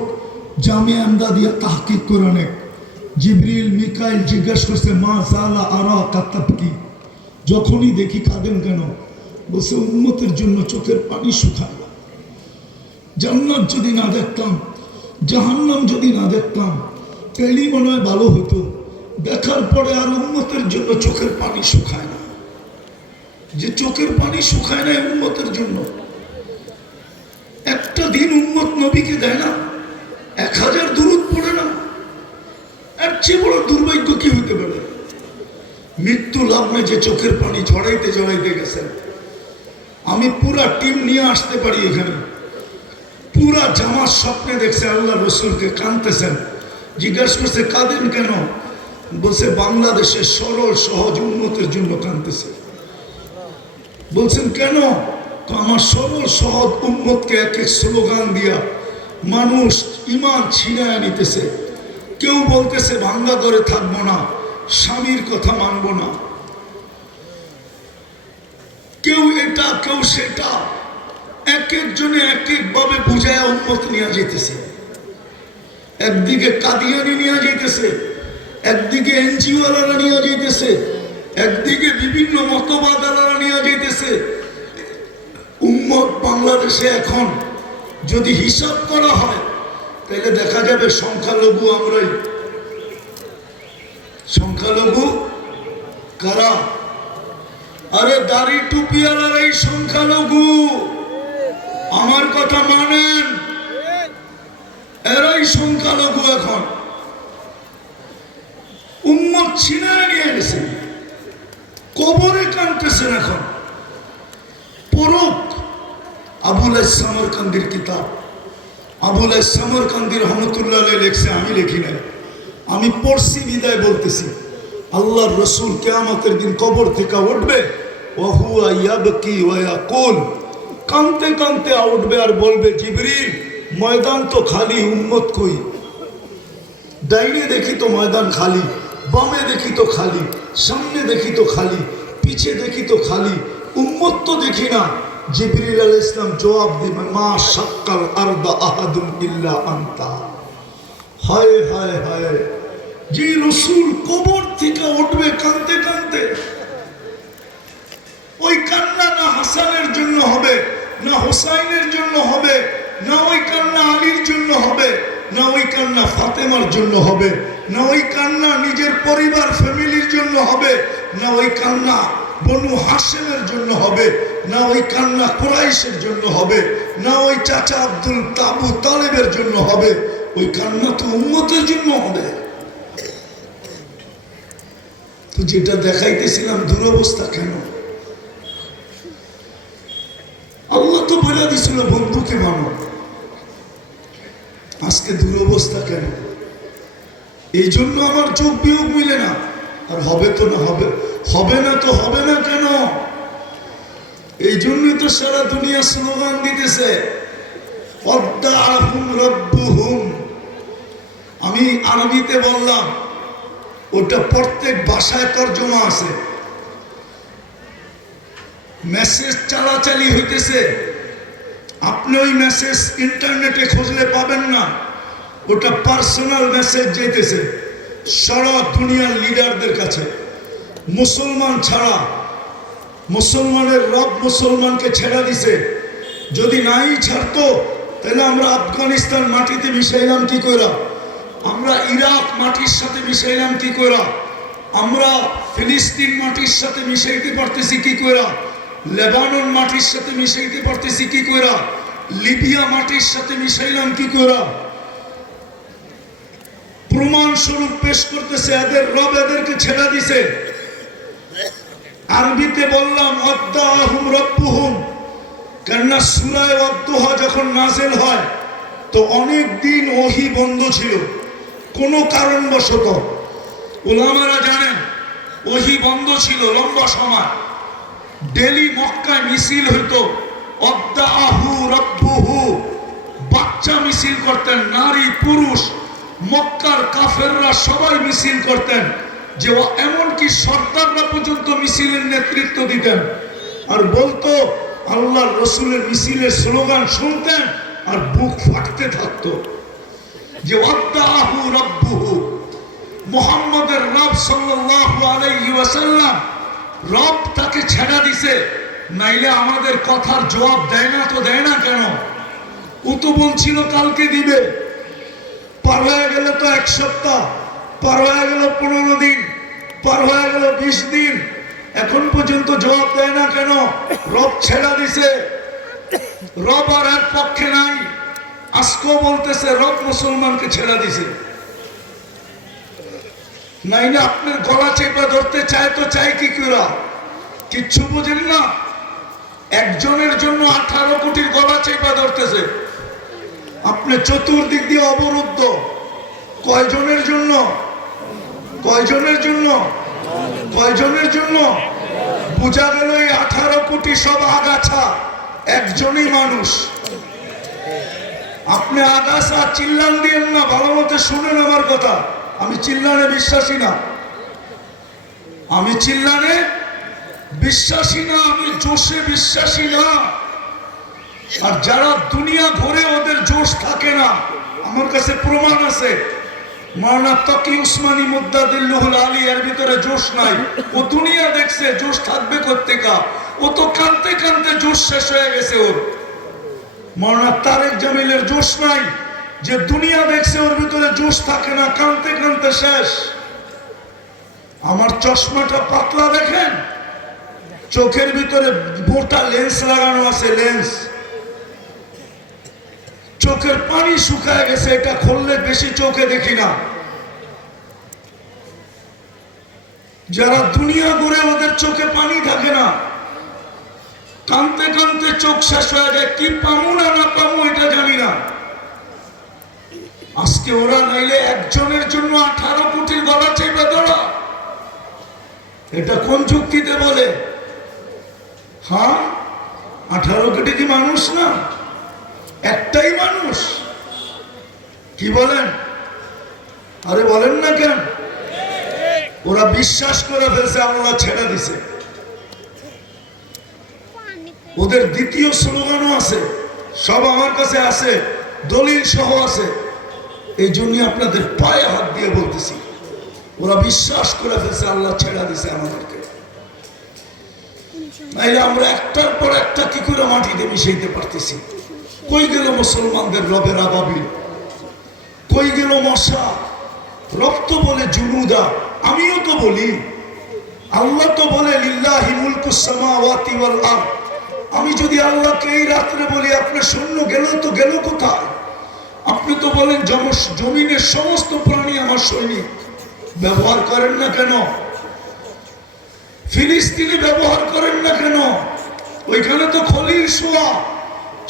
জামিয়া এমদাদিয়া তাহকিক করে অনেক। জিবরিল মিকাইল জিজ্ঞাসা করছে মা সালা আরা কাতাব কি, যখনই দেখি কাঁদেন কেন? বলছে উম্মতের জন্য চোখের পানি শুকায় না। জান্নাত যদি না দেখতাম, জাহান্নাম যদি না দেখতাম তাইলেই মনে হয় ভালো হতো। দেখার পরে আর উম্মতের জন্য চোখের পানি শুকায় না। যে চোখের পানি শুকায় না উম্মতের জন্য, একটা দিন উম্মত নবীকে দেয় না, 1000 দুরূদ পড়ে না, এর চেয়ে বড় দুর্ভাগ্য কি হইতে পারে? মৃত্যু লগ্নে যে চোখের পানি ঝরাইতে ঝরাইতে গেছেন। আমি পুরা টিম নিয়ে আসতে পারি এখানে, পুরা জামাত স্বপ্নে দেখছে আল্লাহ রসুলকে কাঁদতেছেন। জিজ্ঞাসা করছে কাঁদেন কেন? বলছে বাংলাদেশের সরল সহজ উন্নতির জন্য কাঁদতেছে। বলছেন কেন? তো আমার সরল সহজ উম্মতকে এক এক স্লোগান দিয়া মানুষ ইমান ছিনায় নিতেছে। কেউ বলতেছে ভাঙ্গা করে থাকবো না, স্বামীর কথা মানবো না, কেউ এটা কেউ সেটা, এক একজনে এক একভাবে বুঝায় উম্মত নিয়ে যেতেছে। একদিকে কাদিয়ানি নিয়ে যেতেছে, একদিকে এনজিওয়ালারা নিয়ে যেতেছে, একদিকে বিভিন্ন মতবাদালারা নিয়ে যেতেছে। উম্মত বাংলাদেশে এখন যদি হিসাব করা হয় তাহলে দেখা যাবে সংখ্যালঘু আমরাই। সংখ্যালঘু কারা? আরে দাড়ি টুপিওয়ালারাই সংখ্যালঘু। আমার কথা মানেন, এরাই সংখ্যালঘু। এখন উম্মত ছিনায় নিয়ে গেছে, কবরে কাঁদতেছেন। এখন পড়ুক আবুল সামরকান্দির কিতাব। আবুল সামরকান্দির রহমতুল্লাহ আলাইহি লেখছে, আমি লিখি নাই, আমি পড়ছি বিদায় বলতেছি। আল্লাহর রসুল কিয়ামতের দিন কবর থেকে উঠবে, ওয়াহুয়া ইয়াবকি ওয়া ইয়াকুল, কাঁদতে কাঁদতে উঠবে আর বলবে জিবরিল ময়দান তো খালি, উম্মত কই? ডাইনে দেখি তো ময়দান খালি, বামে দেখি তো খালি, সামনে দেখি তো খালি, পিছে দেখি তো খালি, উম্মত তো দেখি না। জিবরিল আলাইহিস সালাম জবাব দিবেন মা শাক্কাল আরদা আহাদুন ইল্লা আনতা, হায় হায় হায়, যে রসুল কবর থেকে উঠবে কাঁদতে কাঁদতে, ওই কান্না না হাসানের জন্য হবে, না হোসাইনের জন্য হবে, না ওই কান্না আলীর জন্য হবে, না ওই কান্না ফাতেমার জন্য হবে, না ওই কান্না নিজের পরিবার ফ্যামিলির জন্য হবে, না ওই কান্না বনু হাশেমের জন্য হবে, না ওই কান্না কুরাইশের জন্য হবে, না ওই চাচা আব্দুল আবু তালেবের জন্য হবে, ওই কান্না তো উম্মতের জন্য হবে। তো যেটা দেখাইতেছিলাম দুরবস্থা কেন? আল্লাহ তো বলে দিছিল বন্ধুকে মানো, আজকে দুরবস্থা কেন? এই জন্য আমার যোগ বিয়োগ মিলে না। আর হবে তো না, হবে হবে না তো হবে না কেন? এই জন্যই তো সারা দুনিয়া স্লোগান দিতেছে ওয়াদ্দাআহুম রাব্বুহুম। আমি আরবিতে বললাম, ওটা প্রত্যেক ভাষায় তর্জমা আছে। মেসেজ চালাচালি হইতেছে, আপনি ওই মেসেজ ইন্টারনেটে খুঁজলে পাবেন না, ওটা পার্সোনাল মেসেজ যেতেছে সারা দুনিয়ার লিডারদের কাছে। মুসলমান ছাড়া, মুসলমানের রব মুসলমানকে ছেড়া দিছে। যদি নাই ছাড়তো তাহলে আমরা আফগানিস্তান মাটিতে মিশাইলাম কি কইরা, আমরা ইরাক মাটির সাথে মিশাইলাম কি কইরা, আমরা ফিলিস্তিন মাটির সাথে মিশাইতে পারতেছি কি কইরা, লেবানন মাটির সাথে মিশাইতে পারতেছি কি কইরা, লিবিয়া মাটির সাথে মিশাইলাম কি কইরা। প্রমাণ স্বরূপ পেশ করতেছে এদের রব এদেরকে ছেড়া দিছে। আরবিতে বললাম ওয়াদ্দাআহুম রাব্বুহুম, কেননা সূরা ওয়াদ্দুহা যখন নাযিল হয় তো অনেক দিন ওহী বন্ধ ছিল কোনো কারণবশত। উলামারা জানেন ওহী বন্ধ ছিল লম্বা সময়। ডেলি মক্কায় মিছিল হইতো, ওয়াদ্দাআহু রাব্বুহু, বাচ্চা মিছিল করতেন, নারী পুরুষ মক্কার কাফেররা সবাই মিছিল করতেন, যে এমনকি সর্দাররা পর্যন্ত মিছিলের নেতৃত্ব দিতেন। আর বলতো আল্লাহর রসুলের মিছিলের স্লোগান শুনতেন আর বুক ফাটতে থাকতো যে ওয়াদ্দাআহু রাব্বুহু, মুহাম্মদের রব সাল্লাল্লাহু আলাইহি ওয়াসাল্লাম, রব তাকে ছেড়া দিছে। নাইলে আমাদের কথার জবাব দেয় না তো দেয় না কেন? ও তো বলছিল কালকে দিবে, পার হয়ে গেল তো এক সপ্তাহ, পার হয়ে গেল 15 দিন, পার হয়ে গেল 20 দিন, এখন পর্যন্ত জবাব দেয় না কেন? রব ছেড়া দিছে, রব আর এর পক্ষে নাই। আজকেও বলতেছে রব মুসলমানকে ছেড়া দিছে। নাইলে আপনার গলা চেপে ধরতে চায় তো চায় কি করে? কিচ্ছু বুঝেন না। একজনের জন্য 18 কোটির গলা চেপে ধরতেছে, আপনি চতুর্দিক দিয়ে অবরুদ্ধ। কয়জনের জন্য? কয়জনের জন্য? কয়জনের জন্য? বোঝা গেল এই 18 কোটি সব আগাছা, একজনই মানুষ। আপনি আগাছা চিল্লান দিয়েন না, ভালো মতো শুনেন আমার কথা। আমি চিল্লানে বিশ্বাসী না, আমি চিল্লানে বিশ্বাসী না, আমি জোশে বিশ্বাসী না। আর যারা দুনিয়া ঘুরে ওদের জোশ থাকে না, আমার কাছে প্রমাণ আছে। মাওলানা তকি উসমানী মুদ্দাদিল্লাহুল আলী, এর ভিতরে জোশ নাই। ও দুনিয়া দেখছে, জোশ থাকবে কোত্থেকা? ও তো কানতে কানতে জোশ শেষ হয়ে গেছে ওর। মাওলানা তারেক জামিলের জোশ নাই, যে দুনিয়া দেখছে ওর ভিতরে জোশ থাকে না, কানতে কানতে শেষ। আমার চশমাটা পাতলা দেখেন, চোখের ভিতরে মোটা লেন্স লাগানো আছে, লেন্স। চোখের পানি শুকায় গেছে, এটা খুললে বেশি চোখে দেখি না। যারা দুনিয়া ঘুরে ওদের চোখে পানি থাকে না, কানতে কানতে চোখ শেষ হয়ে যায়। কি পামু না না পামু এটা জানি না। আজকে ওরা নাইলে একজনের জন্য 18 কোটির গলা চেপে ধরা, এটা কোন যুক্তিতে বলে? হ্যাঁ, 18 কোটি কি মানুষ না? একটাই মানুষ। কি বলেন? আরে বলেন না কেন? ওরা বিশ্বাস করে ফেলছে আল্লাহ ছেড়ে দিছে। ওদের দ্বিতীয় স্লোগানও আছে, সব আমার কাছে আছে, দলিল সহ আছে। এই জন্যই আপনাদের পায়ে হাত দিয়ে বলতেছি, ওরা বিশ্বাস করে ফেলছে আল্লাহ ছেড়া দিছে আমাদেরকে, নাইলে আমরা একটার পর একটা কি করে মাটিতে মিশাইতে পারতেছি। কই গেল মুসলমানদের রবের আবাবিল, কই গেল মশা, রক্ত বলে জুনুদা। আমিও তো বলি, আল্লাহ তো বলে লিল্লাহি মুলকুস সামাওয়াতি ওয়াল আরদ। আমি যদি আল্লাহকে এই রাত্রে বলি আপনার সৈন্য গেল তো গেল কোথায়? আপনি তো বলেন জমিনের সমস্ত প্রাণী আমার সৈনিক। ব্যবহার করেন না কেন? ফিলিস্তিনে ব্যবহার করেন না কেন? ওইখানে তো খলিল শোয়া।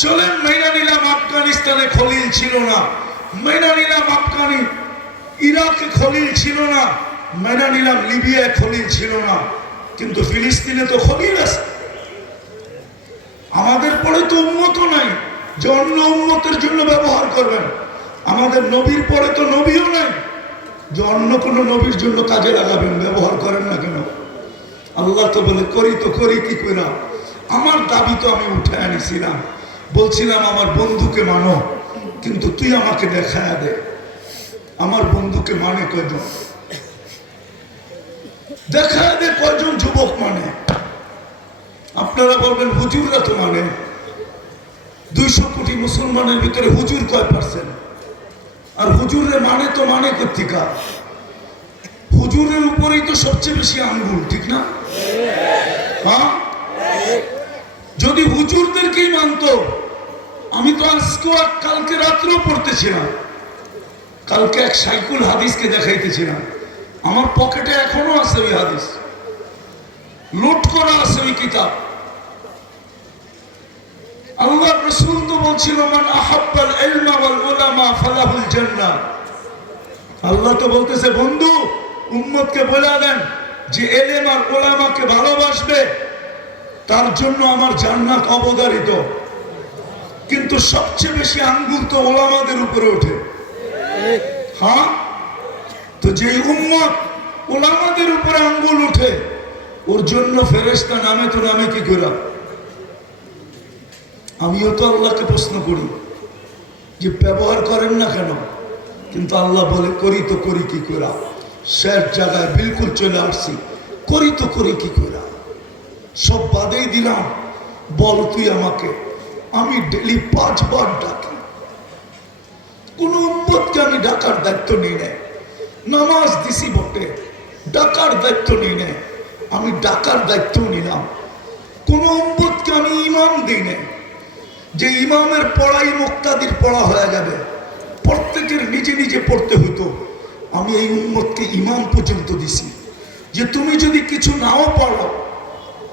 চলেন মাইনা নিলাম আফগানিস্তানে খলিল ছিল না, মাইনা নিলাম ইরাকে খলিল ছিল না, মাইনা নিলাম লিবিয়ায় খলিল ছিল না, কিন্তু ফিলিস্তিনে তো খলিল আছে। আমাদের পরে তো উম্মত নাই যে অন্য উম্মতের জন্য ব্যবহার করবেন। আমাদের নবীর পরে তো নবীও নাই যে অন্য কোন নবীর জন্য কাজে লাগাবেন। ব্যবহার করেন না কেন? আল্লাহ তো বলে করি তো করি কি করে। আমার দাবি তো আমি উঠে আনিছিলাম, বলছিলাম আমার বন্ধুকে মানো, কিন্তু তুই আমাকে দেখায় দে আমার বন্ধুকে মানে কয়জন, দেখায় দে কয়জন যুবক মানে। আপনারা বলবেন হুজুররা তো মানে। 200 কোটি মুসলমানের ভিতরে হুজুর কয় %? আর হুজুরের মানে তো মানে কর্তিকা, হুজুরের উপরেই তো সবচেয়ে বেশি আঙ্গুল, ঠিক না? হ্যাঁ, যদি হুজুরদেরকেই মানতো, আমি তো আজকেও কালকে রাত্রেও পড়তেছিলাম, কালকে এক সাইকুল হাদিসকে দেখাইতেছিলাম, আমার পকেটে এখনো আছে ওই হাদিস, লুট করা আছে ওই কিতাব। আল্লাহ রাসূল তো বলছিল মান আহাব্বাল ইলমা ওয়াল উলামা ফালাহুল জান্নাহ। আল্লাহ তো বলতেছে বন্ধু উম্মতকে বলে দেন যে ইলম আর উলামাকে ভালোবাসবে তার জন্য আমার জান্নাত অবধারিত। কিন্তু সবচেয়ে বেশি আঙ্গুল তো উলামাদের উপরে ওঠে। হ্যাঁ, তো যেই উম্মত উলামাদের উপরে আঙ্গুল ওঠে ওর জন্য ফেরেশতা নামে তো নামে কি করে? আমিও তো আল্লাহকে প্রশ্ন করি যে ব্যবহার করেন না কেন, কিন্তু আল্লাহ বলে করি তো করি কি করে। শেষ জায়গায় বিলকুল চলে আসছি, করি তো করি কি করে। সব বাদেই দিলাম, বল তুই আমাকে। আমি ডেলি 5 বার ডাকি, কোন উম্মতকে আমি ডাকার দায়িত্ব নিই নাই। নামাজ দিছি বটে, ডাকার দায়িত্ব নিই নাই। আমি ডাকার দায়িত্ব নিলাম। কোন উম্মতকে আমি ইমাম দিই নাই যে ইমামের পড়াই মুক্তাদির পড়া হয়ে যাবে, প্রত্যেকের নিজে নিজে পড়তে হইতো। আমি এই উম্মতকে ইমাম পর্যন্ত দিছি যে তুমি যদি কিছু নাও পারো,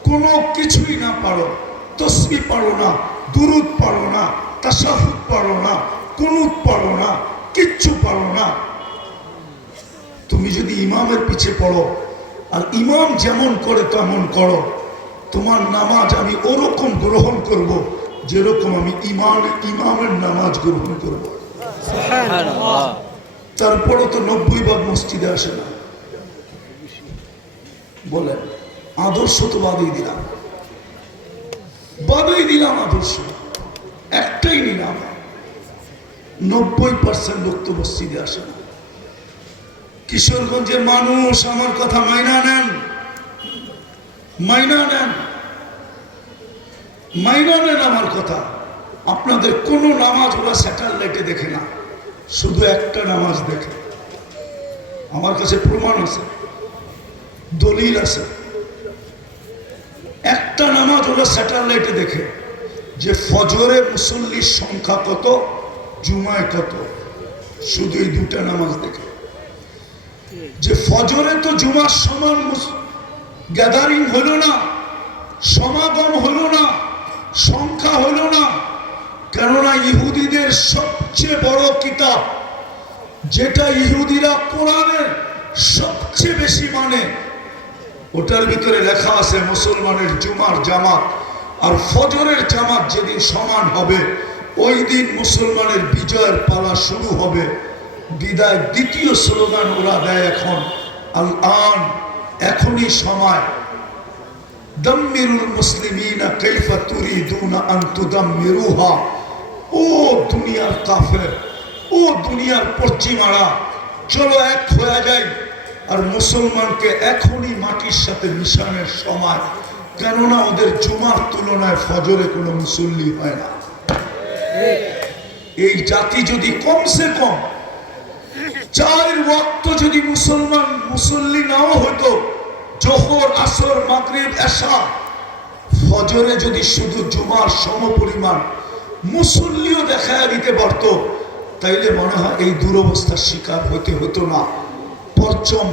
কোনো কিছুই না পারো, তসবিহ পারো না, দুরুদ পারো না, তাশাহুদ পারো না, কুনুত পারো না, কিচ্ছু পারো না, তুমি যদি ইমামের পিছে পড়ো আর ইমাম যেমন করে তেমন করো, তোমার নামাজ আমি ওরকম গ্রহণ করব যেরকম আমি ইমামের নামাজ গ্রহণ করব। তারপরে তো 90 ভাগ মসজিদে আসে না। বলেন আদর্শ তো বাদেই দিলাম, আদর্শ একটাই নিলাম। 90% লোক তো মসজিদে আসে না। কিশোরগঞ্জের মানুষ আমার কথা মাইনা নেন, আমার কথা। আপনাদের কোন নামাজ ওরা স্যাটেলাইটে দেখে না, শুধু একটা নামাজ দেখে। আমার কাছে প্রমাণ আছে, দলিল আছে। একটা নামাজ ওরা স্যাটেলাইটে দেখে যে ফজরে মুসল্লির সংখ্যা কত, জুমায় কত, শুধু এই 2টা নামাজ দেখে। যে ফজরে তো জুমার সমান গ্যাদারিং হলো না, সমাগম হলো না, সংখ্যা হলো না। কেননা ইহুদিদের সবচেয়ে বড় কিতাব, যেটা ইহুদিরা কোরআনের সবচেয়ে বেশি মানে, ওটার ভিতরে লেখা আছে মুসলমানের জুমার জামাত আর ফজরের জামাত যেদিন সমান হবে ওই দিন মুসলমানের বিজয়ের পালা শুরু হবে। বিদায় দ্বিতীয় স্লোগান ওরা দেয় এখন, আল আন, এখনই সময়। দাম্মিরুল মুসলিমিনা কাইফা তুরিদুনা আন তুদাম্মিরুহা। ও দুনিয়ার কাফের, ও দুনিয়ার পশ্চিমারা, চলো এক হয়ে যায়। আর মুসলমানকে এখনই মাটির সাথে মিশানোর সময়, কেননা ওদের জুমার তুলনায় ফজরে কোনো মুসল্লি হয় না। এই জাতি যদি কমসে কম 4 ওয়াক্ত যদি মুসলমান মুসল্লি নাও হতো, জোহর, আসর, মাগরিব, এশা, ফজরে যদি শুধু জুমার সমপরিমাণ মুসল্লিও দেখায় দিতে পারত, তাইলে মনে হয় এই দুরবস্থার শিকার হতে হতো না। পরচম,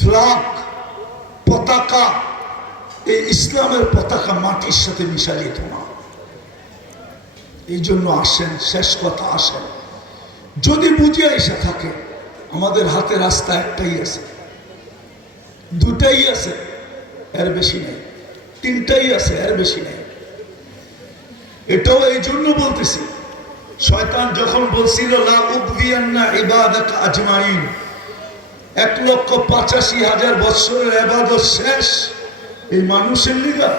ফ্ল্যাগ, পতাকা, এই ইসলামের পতাকা মাটির সাথে মিশা যেত না। এই জন্য আসেন, শেষ কথা আসেন, যদি বুঝে এসে থাকে, আমাদের হাতে রাস্তা একটাই আছে, দুটাই আছে, এর বেশি নেই, 3টাই আছে, এর বেশি নেই। এটাও এই জন্য বলতেছি, শয়তান যখন বলছিল লা উবদিয়ান্না ইবাদাকা আজমাইন, 1,85,000 বছরের ইবাদত শেষ এই মানুষের লিগা,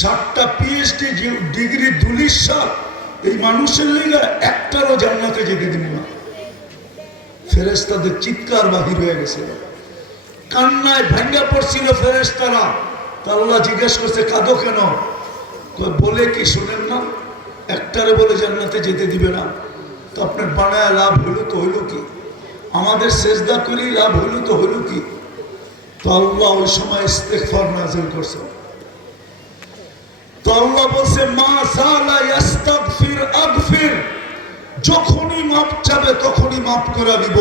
60টা পিএইচডি ডিগ্রি দুলিশ সাপ এই মানুষের লিগা, একটারও জান্নাতে যেতে দিন না। ফেরেশতাদের চিৎকার বাহির হয়ে গেছিল, কান্নায় ভাঙ্গা পড়ছিল ফেরেশতারা। আল্লাহ জিজ্ঞেস করছে কাঁদো কেন? বলে কি শুনেন না, একটারে বলে জান্নাতে যেতে দিবে না, তো আপনার বানায় লাভ হইলো তো হইলো কি? আমাদের সেজদা করি লাভ হইলো তো হইলো কি? তো আল্লাহ ওই সময় ইস্তেগফার নাযিল করছে। তো আল্লাহ বলছে মা যালা ইস্তাগফির আগফির, যখনই মাপ চাবে তখনই মাপ করে দিব,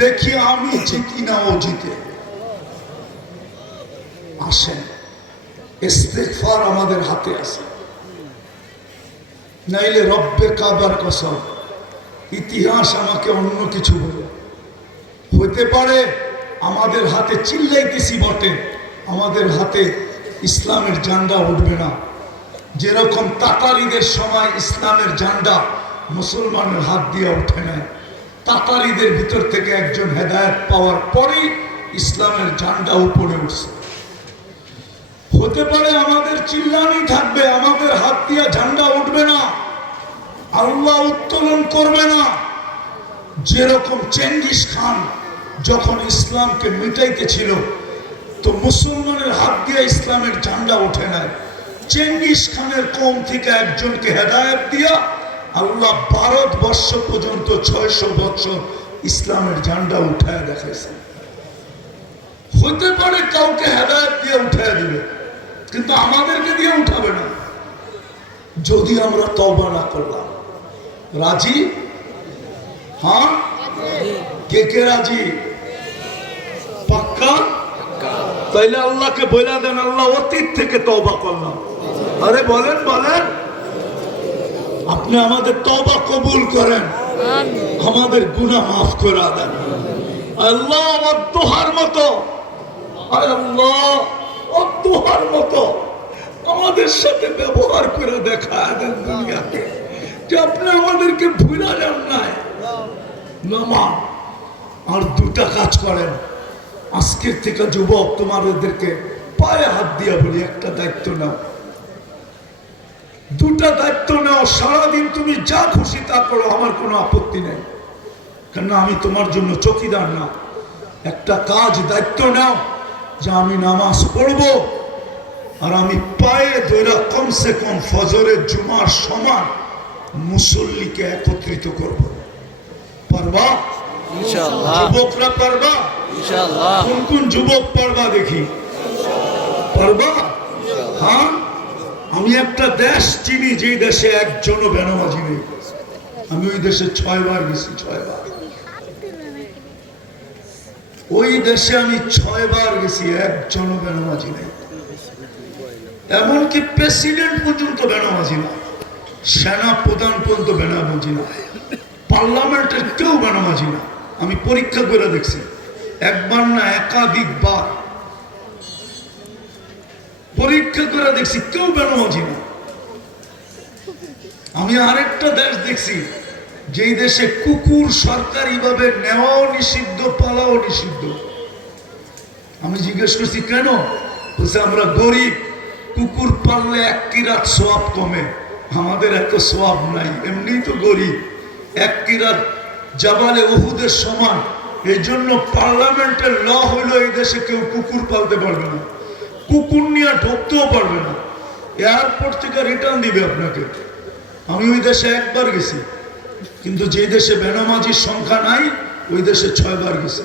দেখি আমি জিতি না ও জিতে। আসেন, ইস্তেগফার আমাদের হাতে আছে, নাইলে রব্বে কাবার কসম ইতিহাস আমাকে অন্য কিছু বলে। হইতে পারে আমাদের হাতে চিল্লাইতেছি বটে, আমাদের হাতে ইসলামের ঝান্ডা উঠবে না। যেরকম তাতারিদের সময় ইসলামের ঝান্ডা মুসলমানের হাত দিয়ে ওঠে না, তাতারিদের ভিতর থেকে একজন হেদায়েত পাওয়ার পরেই ইসলামের ঝান্ডা উপরে উঠছে। হতে পারে আমাদের চিল্লানি থাকবে, আমাদের হাত দিয়ে ঝান্ডা উঠবে না, আল্লাহ উত্তোলন করবে না। যেরকম চেঙ্গিস খান যখন ইসলামকে মিটাইতেছিল, তো মুসলমানের হাত দিয়ে ইসলামের ঝান্ডা ওঠে নাই, চেঙ্গিস খানের কম থেকে একজনকে হেদায়েত দিয়া আল্লাহ ভারতবর্ষ পর্যন্ত 600 বছর ইসলামের ঝান্ডা উঠায় দেখাইছে। হতে পারে কাউকে হেদায়েত দিয়ে উঠায় দিবে, কিন্তু আমাদেরকে দিয়ে উঠাবে না, যদি আমরা তওবা না করলাম। রাজি? হ্যাঁ, কে কে রাজি? পাক্কা? তাইলে আল্লাহকে বলে দেন, আল্লাহ অতীত থেকে তওবা করলাম। আরে বলেন বলেন, আপনি আমাদের তওবা কবুল করেন, আমাদের গুনাহ মাফ করে দেন। আল্লাহ অদ্দোহার মতো, আল্লাহ অদ্দোহার মতো আমাদের সাথে ব্যবহার করে দেখা দেন দুনিয়াকে, যে আপনি আমাদেরকে ভুলা যান নাই। নামা আর 2টা কাজ করেন আজকের থেকে, যুবক তোমাদেরকে পায়ে হাত দিয়া বলি, একটা দায়িত্ব নাও, 2টা দায়িত্ব নাও। সারাদিন তুমি যা খুশি তা করো, আমার কোনো আপত্তি নেই, কেননা আমি তোমার জন্য চৌকিদার না। একটা কাজ দায়িত্ব নাও যে আমি নামাজ পড়বো, আর আমি পায়ে ধরে কমসে কম ফজরের জুমার সমান মুসল্লিকে একত্রিত করব। পারবা? ইনশাআল্লাহ। যুবকরা পারবা? ইনশাআল্লাহ। কোন কোন যুবক পারবা দেখি? পারবা? হ্যাঁ, আমি একটা দেশ চিনি যে দেশে একজনও বেনামাজি নেই। আমি ওই দেশে 6 বার গেছি, 6 বার। ওই দেশে আমি 6 বার গেছি, একজনও বেনামাজি নেই। এমনকি প্রেসিডেন্ট পর্যন্ত বেনামাজি না, সেনা প্রধান পর্যন্ত বেনামাজি না, পার্লামেন্টের কেউ বেনামাজি না। আমি পরীক্ষা করে দেখছি, একবার না একাধিকবার পরীক্ষা করে দেখছি, কেউ বেনামাজি না। আমি আরেকটা দেশ দেখছি, যেই দেশে কুকুর সরকারিভাবে নেওয়াও নিষিদ্ধ, পালাও নিষিদ্ধ। আমি জিজ্ঞেস করছি কেন? বলছে আমরা গরিব, কুকুর পাললে 1 কিরাত সওয়াব কমে, আমাদের এত সওয়াব নাই, এমনি তো গরিব, এক কিরাত জাবালে উহুদের সমান। এই জন্য পার্লামেন্টের ল হইল এই দেশে কেউ কুকুর পালতে পারবে না, কুকুর নিয়ে ঢুকতেও পারবে না। এয়ারপোর্ট থেকে রিটার্ন দিবে আপনাকে। আমি ওই দেশে একবার গেছি, কিন্তু যে দেশে বেনামাজির সংখ্যা নাই ওই দেশে 6 বার গেছি।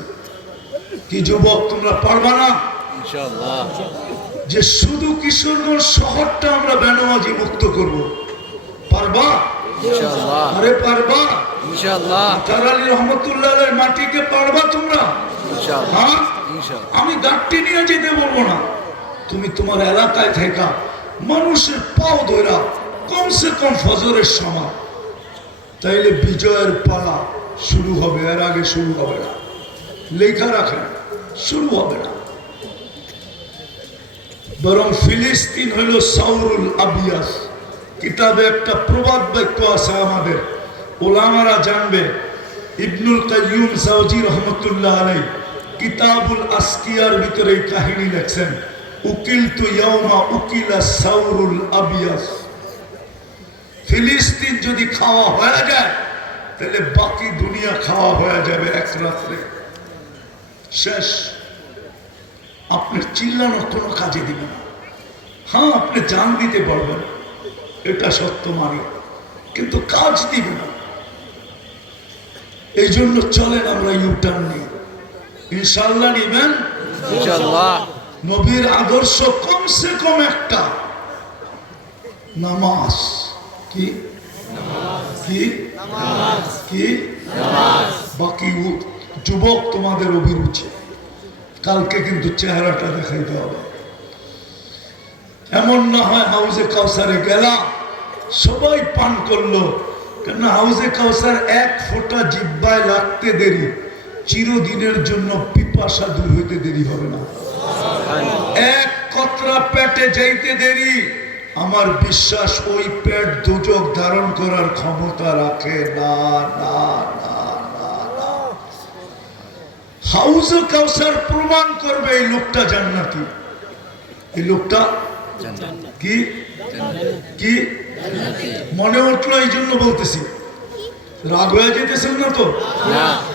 কি যুবক তোমরা পারবা না ইনশাআল্লাহ যে শুধু কিশোরগঞ্জ শহরটা আমরা বেনামাজি মুক্ত করব? পারবা? ইনশাআল্লাহ আরে পারবা? ইনশাআল্লাহ তার আলী রহমতুল্লাহ আলাইহির মাটিকে পারবা তোমরা? ইনশাআল্লাহ হ্যাঁ, ইনশাআল্লাহ আমি গাড়ি নিয়ে যেতে বলবো না, তুমি তোমার এলাকায় থাকা মানুষের পাও ধরা কমসে কম ফজরের সময়, তাইলে বিজয়ের পালা শুরু হবে। এর আগে শুরু হবে না, লেখা রাখেন, শুরু হবে না। বরং ফিলিস্তিন হইল সাউরুল আবিয়াস। কিতাবে একটা প্রবাদ বাক্য আছে, আমাদের ওলামারা জানবে। ইবনুল কাইয়ুম জাওজি রহমতুল্লাহ আলাইহি কিতাবুল আসকিয়ার ভিতরে এই কাহিনী লেখছেন, উকিলতু ইয়াউমা উকিলা সাউরুল আবিয়াস। ফিলিস্তিন যদি খাওয়া হয়ে যায় তাহলে বাকি দুনিয়া খাওয়া হয়ে যাবে এক রাত্রে, শেষ। আপনার চিল্লানো কোনো কাজে দিবে না। হ্যাঁ, আপনি জান দিতে পারবেন, এটা সত্য মানি, কিন্তু কাজ দিবে না। এই জন্য চলেন আমরা ইউটার্ন নিই, ইনশাআল্লাহ নিবেন ইনশাআল্লাহ নবীর আদর্শ কমসে কম একটা নামাজ। কি কি কি বাকি যুবক তোমাদের অভিরুচি, কালকে কিন্তু চেহারাটা দেখাইতে হবে। এমন না হয় হাউজে কাউসারে গেলা সবাই পান করলো, কেন হাউজে কাউসার এক ফোঁটা জিব্বায় লাগতে দেরি, চিরদিনের জন্য পিপাসা দূর হইতে দেরি হবে না। এক কতরা পেটে যাইতে দেরি, আমার বিশ্বাস ওই পেট দুজক ধারণ করার ক্ষমতা রাখে না। না না না না, হাউজে কাউসার প্রমাণ করবে এই লোকটা জান্নাতি, এই লোকটা কি কি মনে উঠলো, এই জন্য বলতেছি। রাগ হয়ে যেতেছেন না তো?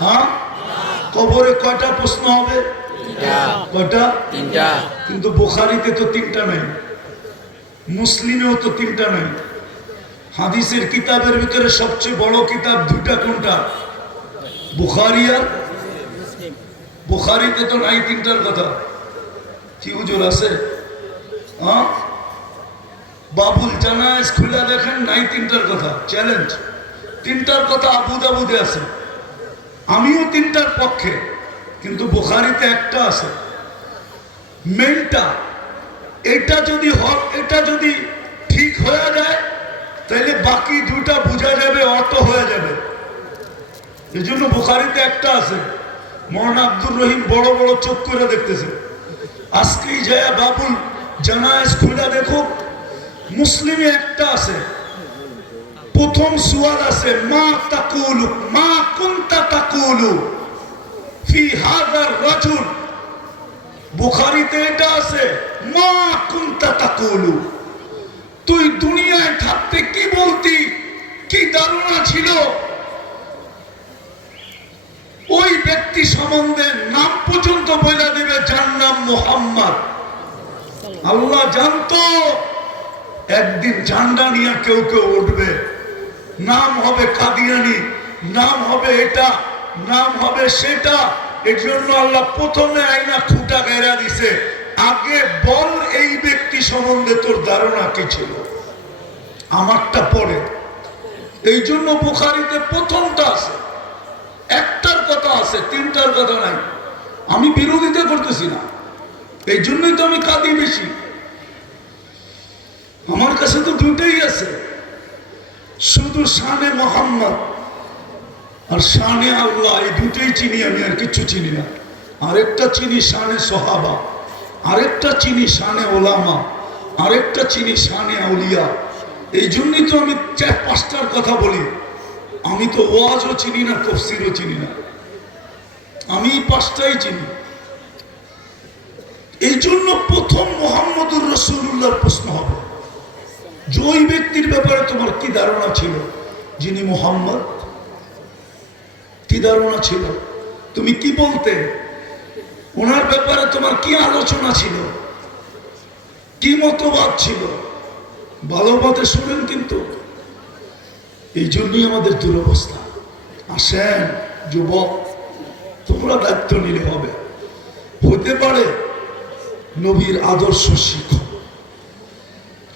হ্যাঁ, কবরে কয়টা প্রশ্ন হবে? কয়টা? 3টা। কিন্তু বুখারীতে তো 3টা নাই, মুসলিমেও তো 3টা নাই। হাদিসের কিতাবের ভিতরে সবচেয়ে বড় কিতাব 2টা, কোনটা? বুখারী আর বুখারীতে তো নাই 3টার কথা। কি হুজুর আছে? হ্যাঁ, বাবুল জানাজ খুলে দেখেন, নাই 3টার কথা। চ্যালেঞ্জ, 3টার কথা আবু দাউদে আছে। আমিও 3টার পক্ষে, কিন্তু বুখারীতে একটা আছে, মেনটা। এটা যদি ঠিক হয়ে যায় তাহলে বাকি 2টা বোঝা যাবে, অটো হয়ে যাবে। এই জন্য বুখারীতে একটা আছে। মৌলানা আব্দুর রহিম বড় বড় চোখ করে দেখতেছে। আজকেই যায় বাবুল জানাজ খুলে দেখো, মুসলিমে একটা আছে, প্রথম সুয়াল আছে, মা তাকুলু মা কুনতা তাকুলু ফি হাযার রাজুল। বুখারীতে এটা আছে, মা কুনতা তাকুলু, তুই দুনিয়ায় থাকতে কি বলতি, কি ধারণা ছিল ওই ব্যক্তি সম্বন্ধে, নাম পর্যন্ত বলে দিবে, যার নাম মুহাম্মদ। আল্লাহ জানতো একদিন ঝান্ডা নিয়ে কেউ কেউ উঠবে, নাম হবে কাদিয়ানি, নাম হবে এটা, নাম হবে সেটা। এর জন্য আল্লাহ প্রথমে আইনা খুঁটা গেরা দিছে, আগে বল এই ব্যক্তি সম্বন্ধে তোর ধারণা কি ছিল, আমারটা পরে। এই জন্য বুখারীতে প্রথমটা আছে, একটার কথা আছে, 3টার কথা নাই। আমি বিরোধিতা করতেছি না, এই জন্যই তো আমি কাঁদি বেশি। আমার কাছে তো 2টাই আছে, শুধু শানে মুহাম্মদ আর শানে আল্লাহ, এই 2টাই চিনি আমি, আর কিছু চিনি না। আরেকটা চিনি শানে সাহাবা, আরেকটা চিনি শানে ওলামা, আরেকটা চিনি শানে আউলিয়া। এই জন্যই তো আমি 4-5টার কথা বলি। আমি তো ওয়াজও চিনি না, তাফসীরও চিনি না, আমি 5টাই চিনি। এই জন্য প্রথম মুহাম্মদুর রাসূলুল্লাহর প্রশ্ন হবে, যে ওই ব্যক্তির ব্যাপারে তোমার কি ধারণা ছিল যিনি মুহাম্মদ। কি ধারণা ছিল? তুমি কি বলতে? ওনার ব্যাপারে তোমার কি আলোচনা ছিল? কি মতবাদ ছিল? ভালো মতে শুনেন কিন্তু। এই জন্যই আমাদের দুরবস্থা। আসেন যুবক, তোমরা দায়িত্ব নিলে হবে। হতে পারে নবীর আদর্শ শিখো,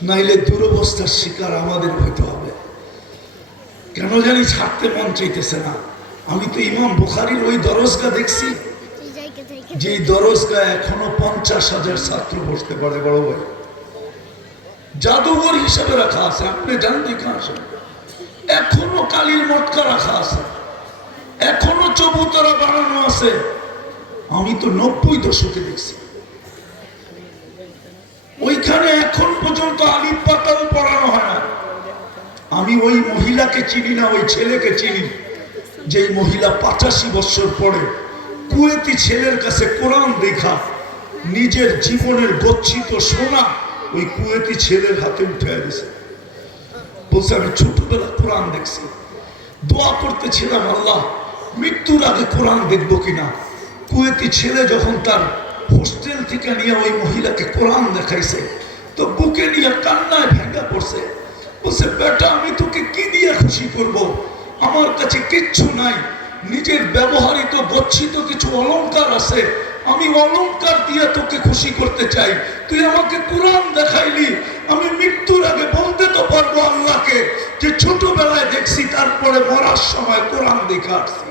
নাইলে দুরবস্থার শিকার আমাদের হইতে হবে। কেন জানি ছাড়তে মন চাইতেছে না। আমি তো ইমাম বুখারীর ওই দরজগা দেখছি, যে দরজগা এখনো 50,000 ছাত্র বসতে পারে। বড় ভাই, জাদুঘর হিসাবে রাখা আছে, আপনি জানতে আসেন। এখনো কালির মটকা রাখা আছে, এখনো চবুতরা বানানো আছে। আমি তো 90 দশকে দেখছি। ওইখানে এখন পর্যন্ত আলিফ পাতাও পড়ানো হয় না। আমি ওই মহিলাকে চিনি না, ওই ছেলেকে চিনি, যে মহিলা 85 বছর পরে কুয়েতি ছেলের কাছে কোরআন দেখা নিজের জীবনের গচ্ছিত সোনা ওই কুয়েতি ছেলের হাতে উঠে দিয়েছে। বলছে আমি ছোটবেলা কোরআন দেখছি, দোয়া করতেছিলাম আল্লাহ মৃত্যুর আগে কোরআন দেখবো কিনা। কুয়েতি ছেলে যখন তার হোস্টেল থেকে নিয়ে ওই মহিলাকে কোরআন দেখাইছে, তো বুকে নিয়ে কান্নায় ভেঙে পড়ছে। বলছে বেটা, আমি তোকে কি দিয়ে খুশি করব? আমার কাছে কিচ্ছু নাই, নিজের ব্যবহৃত গচ্ছিত কিছু অলংকার আছে, আমি অলংকার দিয়ে তোকে খুশি করতে চাই। তুই আমাকে কোরআন দেখাইলি, আমি মৃত্যুর আগে বলতে তো পারবো আল্লাহকে যে ছোটবেলায় দেখছি, তারপরে মরার সময় কোরআন দেখা আসছি।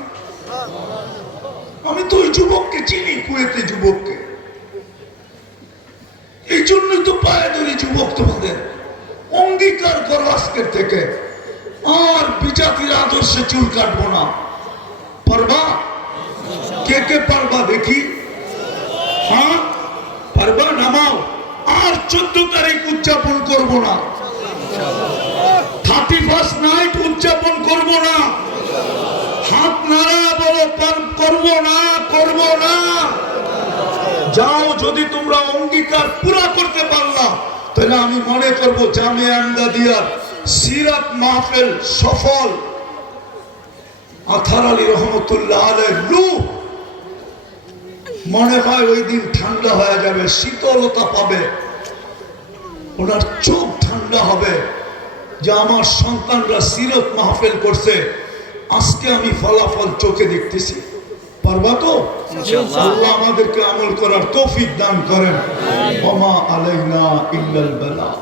আমি তো ওই যুবককে চিনি, কুয়েতে যুবককে। এই জন্যই তো পায়ে ধরি যুবক, তোমাদের অঙ্গীকার করো আজকের থেকে আর বিজাতির আদর্শে চুল কাটবো না। পারবা? কে কে পারবা দেখি? হ্যাঁ পারবা? নামাও। আর 14 তারিখ উদযাপন করবো না, 31st নাইট উদযাপন করবো না। হাত নাড়া বলো, করবো না, করবো না। যাও, যদি তোমরা অঙ্গীকার পুরা করতে পারলা, তাহলে আমি মনে করবো জামিয়া আহমদিয়ার সিরাত মাহফিল সফল। আথার আলী রহমতুল্লাহ আলাইহির রূহ মনে হয় ওই দিন ঠান্ডা হয়ে যাবে, শীতলতা পাবে, ওনার চোখ ঠান্ডা হবে যে আমার সন্তানরা সিরাত মাহফিল করছে, আজকে আমি ফলাফল চোখে দেখতেছি। পারবা তো? আল্লাহ আমাদেরকে আমল করার তৌফিক দান করেন। ওমা আলাইনা ইল্লাল বালাগ।